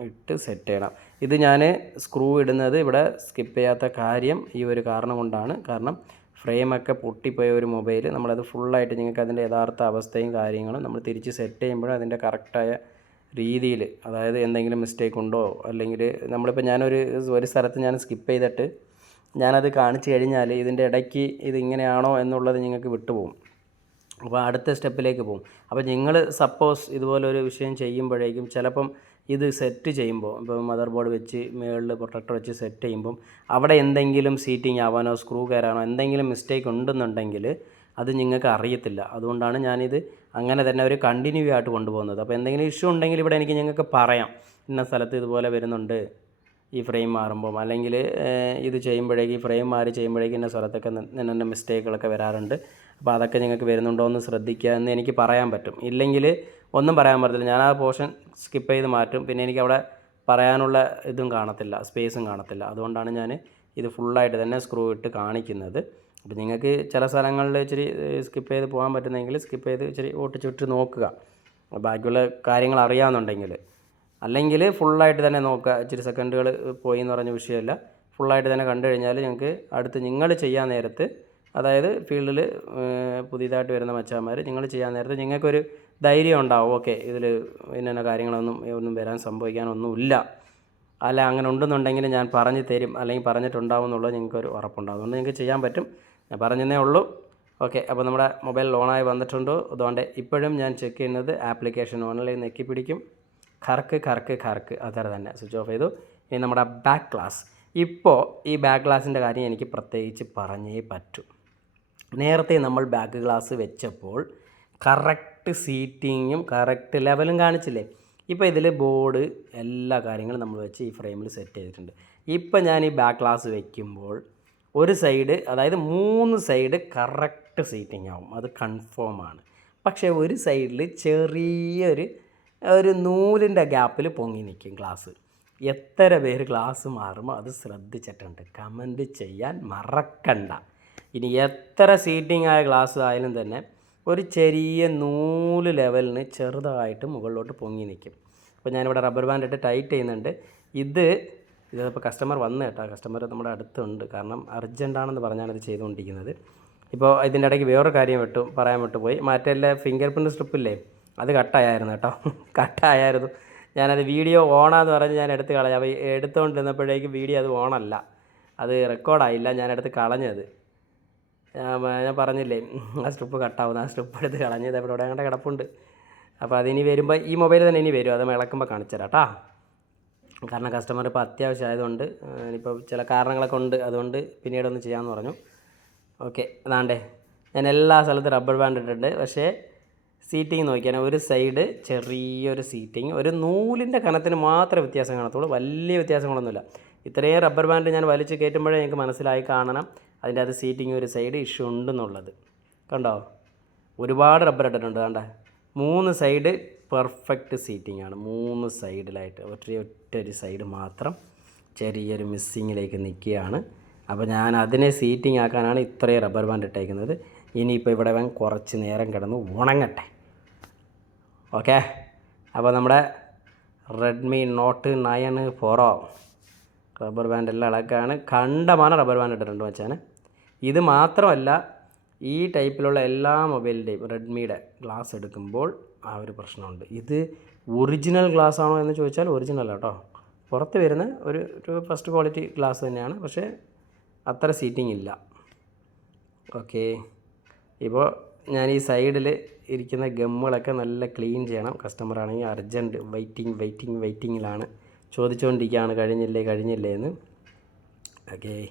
ഇട്ട് സെറ്റ് ചെയ്യണം. ഇത് ഞാൻ സ്ക്രൂ ഇടുന്നത് ഇവിടെ സ്കിപ്പ് ചെയ്യാത്ത കാര്യം ഈ ഒരു കാരണം കൊണ്ടാണ്. കാരണം ഫ്രെയിമൊക്കെ പൊട്ടിപ്പോയ ഒരു മൊബൈൽ നമ്മളത് ഫുള്ളായിട്ട് നിങ്ങൾക്ക് അതിന്റെ യഥാർത്ഥ അവസ്ഥയും കാര്യങ്ങളും നമ്മൾ തിരിച്ച് സെറ്റ് ചെയ്യുമ്പോഴും അതിന്റെ കറക്റ്റായ രീതിയിൽ അതായത് എന്തെങ്കിലും മിസ്റ്റേക്ക് ഉണ്ടോ അല്ലെങ്കിൽ നമ്മളിപ്പോൾ ഞാനൊരു ഒരു സ്ഥലത്ത് ഞാൻ സ്കിപ്പ് ചെയ്തിട്ട് ഞാനത് കാണിച്ചു കഴിഞ്ഞാൽ ഇതിന്റെ ഇടയ്ക്ക് ഇത് ഇങ്ങനെയാണോ എന്നുള്ളത് നിങ്ങൾക്ക് വിട്ടുപോകും. അപ്പോൾ അടുത്ത സ്റ്റെപ്പിലേക്ക് പോകും. അപ്പോൾ നിങ്ങൾ സപ്പോസ് ഇതുപോലൊരു വിഷയം ചെയ്യുമ്പോഴേക്കും ചിലപ്പം ഇത് സെറ്റ് ചെയ്യുമ്പോൾ ഇപ്പോൾ മദർ ബോർഡ് വെച്ച് മുകളിൽ പ്രൊട്ടക്ടർ വെച്ച് സെറ്റ് ചെയ്യുമ്പം അവിടെ എന്തെങ്കിലും സീറ്റിംഗ് ആവാനോ സ്ക്രൂ കയറാനോ എന്തെങ്കിലും മിസ്റ്റേക്ക് ഉണ്ടെന്നുണ്ടെങ്കിൽ അത് നിങ്ങൾക്ക് അറിയത്തില്ല. അതുകൊണ്ടാണ് ഞാനിത് അങ്ങനെ തന്നെ ഒരു കണ്ടിന്യൂ ആയിട്ട് കൊണ്ടുപോകുന്നത്. അപ്പോൾ എന്തെങ്കിലും ഇഷ്യൂ ഉണ്ടെങ്കിൽ ഇവിടെ എനിക്ക് നിങ്ങൾക്ക് പറയാം. ഇന്ന സ്ഥലത്ത് ഇതുപോലെ വരുന്നുണ്ട്. ഈ ഫ്രെയിം മാറുമ്പോൾ അല്ലെങ്കിൽ ഇത് ചെയ്യുമ്പോഴേക്ക് ഈ ഫ്രെയിം മാറി ചെയ്യുമ്പോഴേക്കും എന്റെ സ്വരത്തൊക്കെ തന്നെ മിസ്റ്റേക്കുകളൊക്കെ വരാറുണ്ട്. അപ്പോൾ അതൊക്കെ നിങ്ങൾക്ക് വരുന്നുണ്ടോ എന്ന് ശ്രദ്ധിക്കുക എന്ന് എനിക്ക് പറയാൻ പറ്റും. ഇല്ലെങ്കിൽ ഒന്നും പറയാൻ പറ്റില്ല ഞാൻ ആ പോർഷൻ സ്കിപ്പ് ചെയ്ത് മാറ്റും. പിന്നെ എനിക്ക് അവിടെ പറയാനുള്ള ഇതും കാണത്തില്ല സ്പേസും കാണത്തില്ല. അതുകൊണ്ടാണ് ഞാൻ ഇത് ഫുള്ളായിട്ട് തന്നെ സ്ക്രൂ ഇട്ട് കാണിക്കുന്നത്. അപ്പോൾ നിങ്ങൾക്ക് ചില സ്ഥലങ്ങളിൽ ഇച്ചിരി സ്കിപ്പ് ചെയ്ത് പോകാൻ പറ്റുന്നെങ്കിൽ സ്കിപ്പ് ചെയ്ത് ഇച്ചിരി ഓട്ടിച്ചുവിട്ട് നോക്കുക. ബാക്കിയുള്ള കാര്യങ്ങൾ അറിയാമെന്നുണ്ടെങ്കിൽ അല്ലെങ്കിൽ ഫുള്ളായിട്ട് തന്നെ നോക്കുക. ഇച്ചിരി സെക്കൻഡുകൾ പോയി എന്ന് പറഞ്ഞ വിഷയമല്ല. ഫുള്ളായിട്ട് തന്നെ കണ്ടു കഴിഞ്ഞാൽ ഞങ്ങൾക്ക് അടുത്ത് നിങ്ങൾ ചെയ്യാൻ നേരത്ത് അതായത് ഫീൽഡിൽ പുതിയതായിട്ട് വരുന്ന മച്ചാന്മാർ നിങ്ങൾ ചെയ്യാൻ നേരത്ത് നിങ്ങൾക്കൊരു ധൈര്യം ഉണ്ടാവും. ഓക്കെ ഇതിൽ ഇന്ന കാര്യങ്ങളൊന്നും ഒന്നും വരാൻ സംഭവിക്കാനൊന്നുമില്ല. അല്ല അങ്ങനെ ഉണ്ടെന്നുണ്ടെങ്കിൽ ഞാൻ പറഞ്ഞു തരും. അല്ലെങ്കിൽ പറഞ്ഞിട്ടുണ്ടാവും എന്നുള്ളത് നിങ്ങൾക്കൊരു ഉറപ്പുണ്ടാവും. അതുകൊണ്ട് നിങ്ങൾക്ക് ചെയ്യാൻ പറ്റും. ഞാൻ പറഞ്ഞതേ ഉള്ളൂ. ഓക്കെ അപ്പോൾ നമ്മുടെ മൊബൈൽ ലോണായി വന്നിട്ടുണ്ടോ. അതുകൊണ്ട് ഇപ്പോഴും ഞാൻ ചെക്ക് ചെയ്യുന്നത് ആപ്ലിക്കേഷൻ ഓൺലൈൻ നെക്കി പിടിക്കും കറക്ക് കറക്ക് കറക്ക്. അത്ര തന്നെ. സ്വിച്ച് ഓഫ് ചെയ്തു. ഇനി നമ്മുടെ ബാക്ക് ക്ലാസ് ഇപ്പോൾ ഈ ബാക്ക് ഗ്ലാസിന്റെ കാര്യം എനിക്ക് പ്രത്യേകിച്ച് പറഞ്ഞേ പറ്റൂ. നേരത്തെ നമ്മൾ ബാക്ക് ഗ്ലാസ് വെച്ചപ്പോൾ കറക്റ്റ് സീറ്റിങ്ങും കറക്റ്റ് ലെവലും കാണിച്ചില്ലേ? ഇപ്പോൾ ഇതിൽ ബോർഡ് എല്ലാ കാര്യങ്ങളും നമ്മൾ വെച്ച് ഈ ഫ്രെയിമിൽ സെറ്റ് ചെയ്തിട്ടുണ്ട്. ഇപ്പോൾ ഞാൻ ഈ ബാക്ക് ഗ്ലാസ് വയ്ക്കുമ്പോൾ ഒരു സൈഡ് അതായത് മൂന്ന് സൈഡ് കറക്റ്റ് സീറ്റിംഗ് ആവും. അത് കൺഫേം ആണ്. പക്ഷേ ഒരു സൈഡിൽ ചെറിയൊരു ഒരു നൂലിന്റെ ഗ്യാപ്പിൽ പൊങ്ങി നിൽക്കും ക്ലാസ് എത്ര പേര് ഗ്ലാസ് മാറുമോ അത് ശ്രദ്ധിച്ചിട്ടുണ്ട്. കമന്റ് ചെയ്യാൻ മറക്കണ്ട. ഇനി എത്ര സീറ്റിംഗ് ആയ ക്ലാസ് ആയാലും തന്നെ ഒരു ചെറിയ നൂൽ ലെവലിന് ചെറുതായിട്ട് മുകളിലോട്ട് പൊങ്ങി നിൽക്കും. അപ്പോൾ ഞാനിവിടെ റബ്ബർ ബാൻഡ് ഇട്ട് ടൈറ്റ് ചെയ്യുന്നുണ്ട്. ഇത് ഇതിപ്പോൾ കസ്റ്റമർ വന്നു കേട്ടോ. കസ്റ്റമർ നമ്മുടെ അടുത്തുണ്ട്. കാരണം അർജന്റാണെന്ന് പറഞ്ഞാണ് ഇത് ചെയ്തുകൊണ്ടിരിക്കുന്നത്. ഇപ്പോൾ ഇതിന്റെ ഇടയ്ക്ക് വേറൊരു കാര്യം വിട്ടു പറയാൻ വിട്ടുപോയി. മറ്റേ ഫിംഗർ പ്രിന്റ് സ്ട്രിപ്പില്ലേ അത് കട്ടായായിരുന്നു കേട്ടോ. കട്ടായായിരുന്നു. ഞാനത് വീഡിയോ ഓണാന്ന് പറഞ്ഞ് ഞാൻ എടുത്ത് കളഞ്ഞു. അപ്പോൾ എടുത്തുകൊണ്ടിരുന്നപ്പോഴേക്കും വീഡിയോ അത് ഓണല്ല. അത് റെക്കോർഡായില്ല. ഞാൻ എടുത്ത് കളഞ്ഞത്. ഞാൻ പറഞ്ഞില്ലേ ആ സ്ട്രിപ്പ് കട്ടാവുന്ന. ആ സ്ട്രിപ്പ് എടുത്ത് കളഞ്ഞത് അവിടെ ഇവിടെ അങ്ങോട്ട് കിടപ്പുണ്ട്. അപ്പോൾ അതിനി വരുമ്പോൾ ഈ മൊബൈൽ തന്നെ ഇനി വരും. അത് ഇളക്കുമ്പോൾ കാണിച്ചു തരാം കേട്ടോ കാരണം കസ്റ്റമർ ഇപ്പോൾ അത്യാവശ്യം ആയതുകൊണ്ട് ഇനിയിപ്പോൾ ചില കാരണങ്ങളൊക്കെ ഉണ്ട്. അതുകൊണ്ട് പിന്നീടൊന്ന് ചെയ്യാമെന്ന് പറഞ്ഞു. ഓക്കെ അതാണ്ടേ ഞാൻ എല്ലാ സ്ഥലത്തും റബ്ബർ ബാൻഡ് ഇട്ടിട്ടുണ്ട്. പക്ഷേ സീറ്റിംഗ് നോക്കിയാൽ ഒരു സൈഡ് ചെറിയൊരു സീറ്റിംഗ് ഒരു നൂലിന്റെ കനത്തിന് മാത്രമേ വ്യത്യാസം കാണത്തുള്ളൂ. വലിയ വ്യത്യാസങ്ങളൊന്നുമില്ല. ഇത്രയും റബ്ബർ ബാൻഡ് ഞാൻ വലിച്ചു കയറ്റുമ്പോഴേ എനിക്ക് മനസ്സിലായി കാണണം അതിന്റെ അത് സീറ്റിംഗ് ഒരു സൈഡ് ഇഷ്യൂ ഉണ്ടെന്നുള്ളത്. കണ്ടോ? ഒരുപാട് റബ്ബർ ഇട്ടിട്ടുണ്ട് കണ്ട? മൂന്ന് സൈഡ് പെർഫെക്റ്റ് സീറ്റിംഗ് ആണ്. മൂന്ന് സൈഡിലായിട്ട് ഒറ്റ ഒരു സൈഡ് മാത്രം ചെറിയൊരു മിസ്സിങ്ങിലേക്ക് നിൽക്കുകയാണ്. അപ്പോൾ ഞാൻ അതിനെ സീറ്റിംഗ് ആക്കാനാണ് ഇത്രയും റബ്ബർ ബാൻഡ് ഇട്ടേക്കുന്നത്. ഇനിയിപ്പോൾ ഇവിടെ അവൻ കുറച്ച് നേരം കിടന്ന് ഉണങ്ങട്ടെ. ഓക്കെ. അപ്പോൾ നമ്മുടെ റെഡ്മി നോട്ട് നയൻ ഫോറോ റബ്ബർ ബാൻഡ് എല്ലാം ഇളക്കാണ്. കണ്ടമാണ് റബ്ബർ ബാൻഡ് ഇട്ടിട്ടുണ്ട് വെച്ചാൽ ഇത് മാത്രമല്ല ഈ ടൈപ്പിലുള്ള എല്ലാ മൊബൈലിന്റെയും റെഡ്മിയുടെ ഗ്ലാസ് എടുക്കുമ്പോൾ ആ ഒരു പ്രശ്നമുണ്ട്. ഇത് ഒറിജിനൽ ഗ്ലാസ് ആണോ എന്ന് ചോദിച്ചാൽ ഒറിജിനൽ കേട്ടോ. പുറത്ത് വരുന്ന ഒരു ഒരു ഫസ്റ്റ് ക്വാളിറ്റി ഗ്ലാസ് തന്നെയാണ്. പക്ഷേ അത്ര സീറ്റിംഗ് ഇല്ല. ഓക്കേ. ഇപ്പോൾ ഞാൻ ഈ സൈഡിൽ ഇരിക്കുന്ന ഗമ്മുകളൊക്കെ നല്ല ക്ലീൻ ചെയ്യണം. കസ്റ്റമർ ആണെങ്കിൽ അർജന്റ് വെയിറ്റിംഗ് വെയിറ്റിംഗ് വെയിറ്റിങ്ങിലാണ് ചോദിച്ചുകൊണ്ടിരിക്കുകയാണ് കഴിഞ്ഞില്ലേ കഴിഞ്ഞില്ലേ എന്ന്. ഓക്കെ.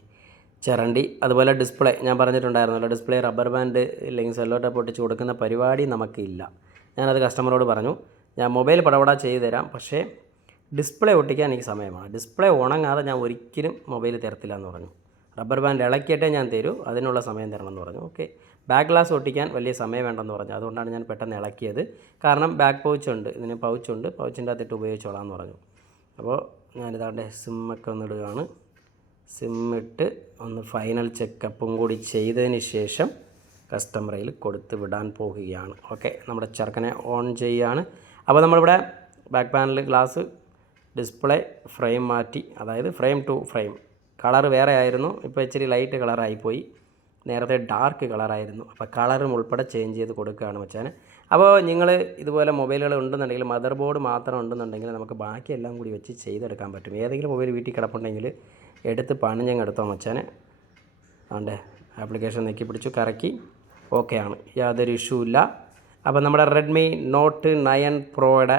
ചിരണ്ടി അതുപോലെ ഡിസ്പ്ലേ ഞാൻ പറഞ്ഞിട്ടുണ്ടായിരുന്നല്ലോ ഡിസ്പ്ലേ റബ്ബർ ബാൻഡ് ഇല്ലെങ്കിൽ സെല്ലോ പൊട്ടിച്ച് കൊടുക്കുന്ന പരിപാടി നമുക്കില്ല. ഞാനത് കസ്റ്റമറോട് പറഞ്ഞു ഞാൻ മൊബൈൽ പടപട ചെയ്തു തരാം പക്ഷേ ഡിസ്പ്ലേ ഒട്ടിക്കാൻ എനിക്ക് സമയമാണ്. ഡിസ്പ്ലേ ഉണങ്ങാതെ ഞാൻ ഒരിക്കലും മൊബൈൽ തരത്തില്ല എന്ന് പറഞ്ഞു. റബ്ബർ ബാൻഡ് ഇളക്കിയിട്ടേ ഞാൻ തരൂ അതിനുള്ള സമയം തരണം എന്ന് പറഞ്ഞു. ഓക്കെ. ബാക്ക് ഗ്ലാസ് ഒട്ടിക്കാൻ വലിയ സമയം വേണ്ടെന്ന് പറഞ്ഞു. അതുകൊണ്ടാണ് ഞാൻ പെട്ടെന്ന് ഇളക്കിയത്. കാരണം ബാക്ക് പൗച്ച് ഉണ്ട്. ഇതിന് പൗച്ചുണ്ട് പൗച്ചിന്റെ അകത്തിട്ട് ഉപയോഗിച്ചോളാം എന്ന് പറഞ്ഞു. അപ്പോൾ ഞാനിതാണ്ട് സിമ്മൊക്കെ ഒന്ന് ഇടുകയാണ്. സിമ്മിട്ട് ഒന്ന് ഫൈനൽ ചെക്കപ്പും കൂടി ചെയ്തതിന് ശേഷം കസ്റ്റമറിൽ കൊടുത്ത് വിടാൻ പോകുകയാണ് ഓക്കെ നമ്മുടെ ചെറുക്കനെ ഓൺ ചെയ്യുകയാണ് അപ്പോൾ നമ്മളിവിടെ back panel glass display frame മാറ്റി അതായത് ഫ്രെയിം ടു ഫ്രെയിം. കളർ വേറെ ആയിരുന്നു. ഇപ്പോൾ ഇച്ചിരി ലൈറ്റ് കളറായിപ്പോയി നേരത്തെ ഡാർക്ക് കളറായിരുന്നു അപ്പോൾ കളറും ഉൾപ്പെടെ ചേഞ്ച് ചെയ്ത് കൊടുക്കുകയാണ് മച്ചാൻ അപ്പോൾ നിങ്ങൾ ഇതുപോലെ മൊബൈലുകൾ ഉണ്ടെന്നുണ്ടെങ്കിൽ മദർ ബോർഡ് മാത്രം ഉണ്ടെന്നുണ്ടെങ്കിൽ നമുക്ക് ബാക്കിയെല്ലാം കൂടി വെച്ച് ചെയ്തെടുക്കാൻ പറ്റും. ഏതെങ്കിലും മൊബൈൽ വീട്ടിൽ കിടപ്പുണ്ടെങ്കിൽ എടുത്ത് പണിഞ്ഞങ്ങ് എടുത്തോ മച്ചാനെ. ആണ്ടേ ആപ്ലിക്കേഷൻ നെക്കി പിടിച്ചു കറക്കി. ഓക്കെ ആണ്. യാതൊരു ഇഷ്യൂ ഇല്ല. അപ്പോൾ നമ്മുടെ റെഡ്മി നോട്ട് നയൻ പ്രോയുടെ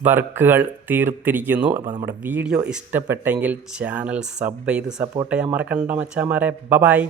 വർക്കുകൾ തീർത്തിരിക്കുന്നു. അപ്പോൾ നമ്മുടെ വീഡിയോ ഇഷ്ടപ്പെട്ടെങ്കിൽ ചാനൽ സബ് ചെയ്ത് സപ്പോർട്ട് ചെയ്യാൻ മറക്കണ്ട മച്ചാമാരെ. ബബായ്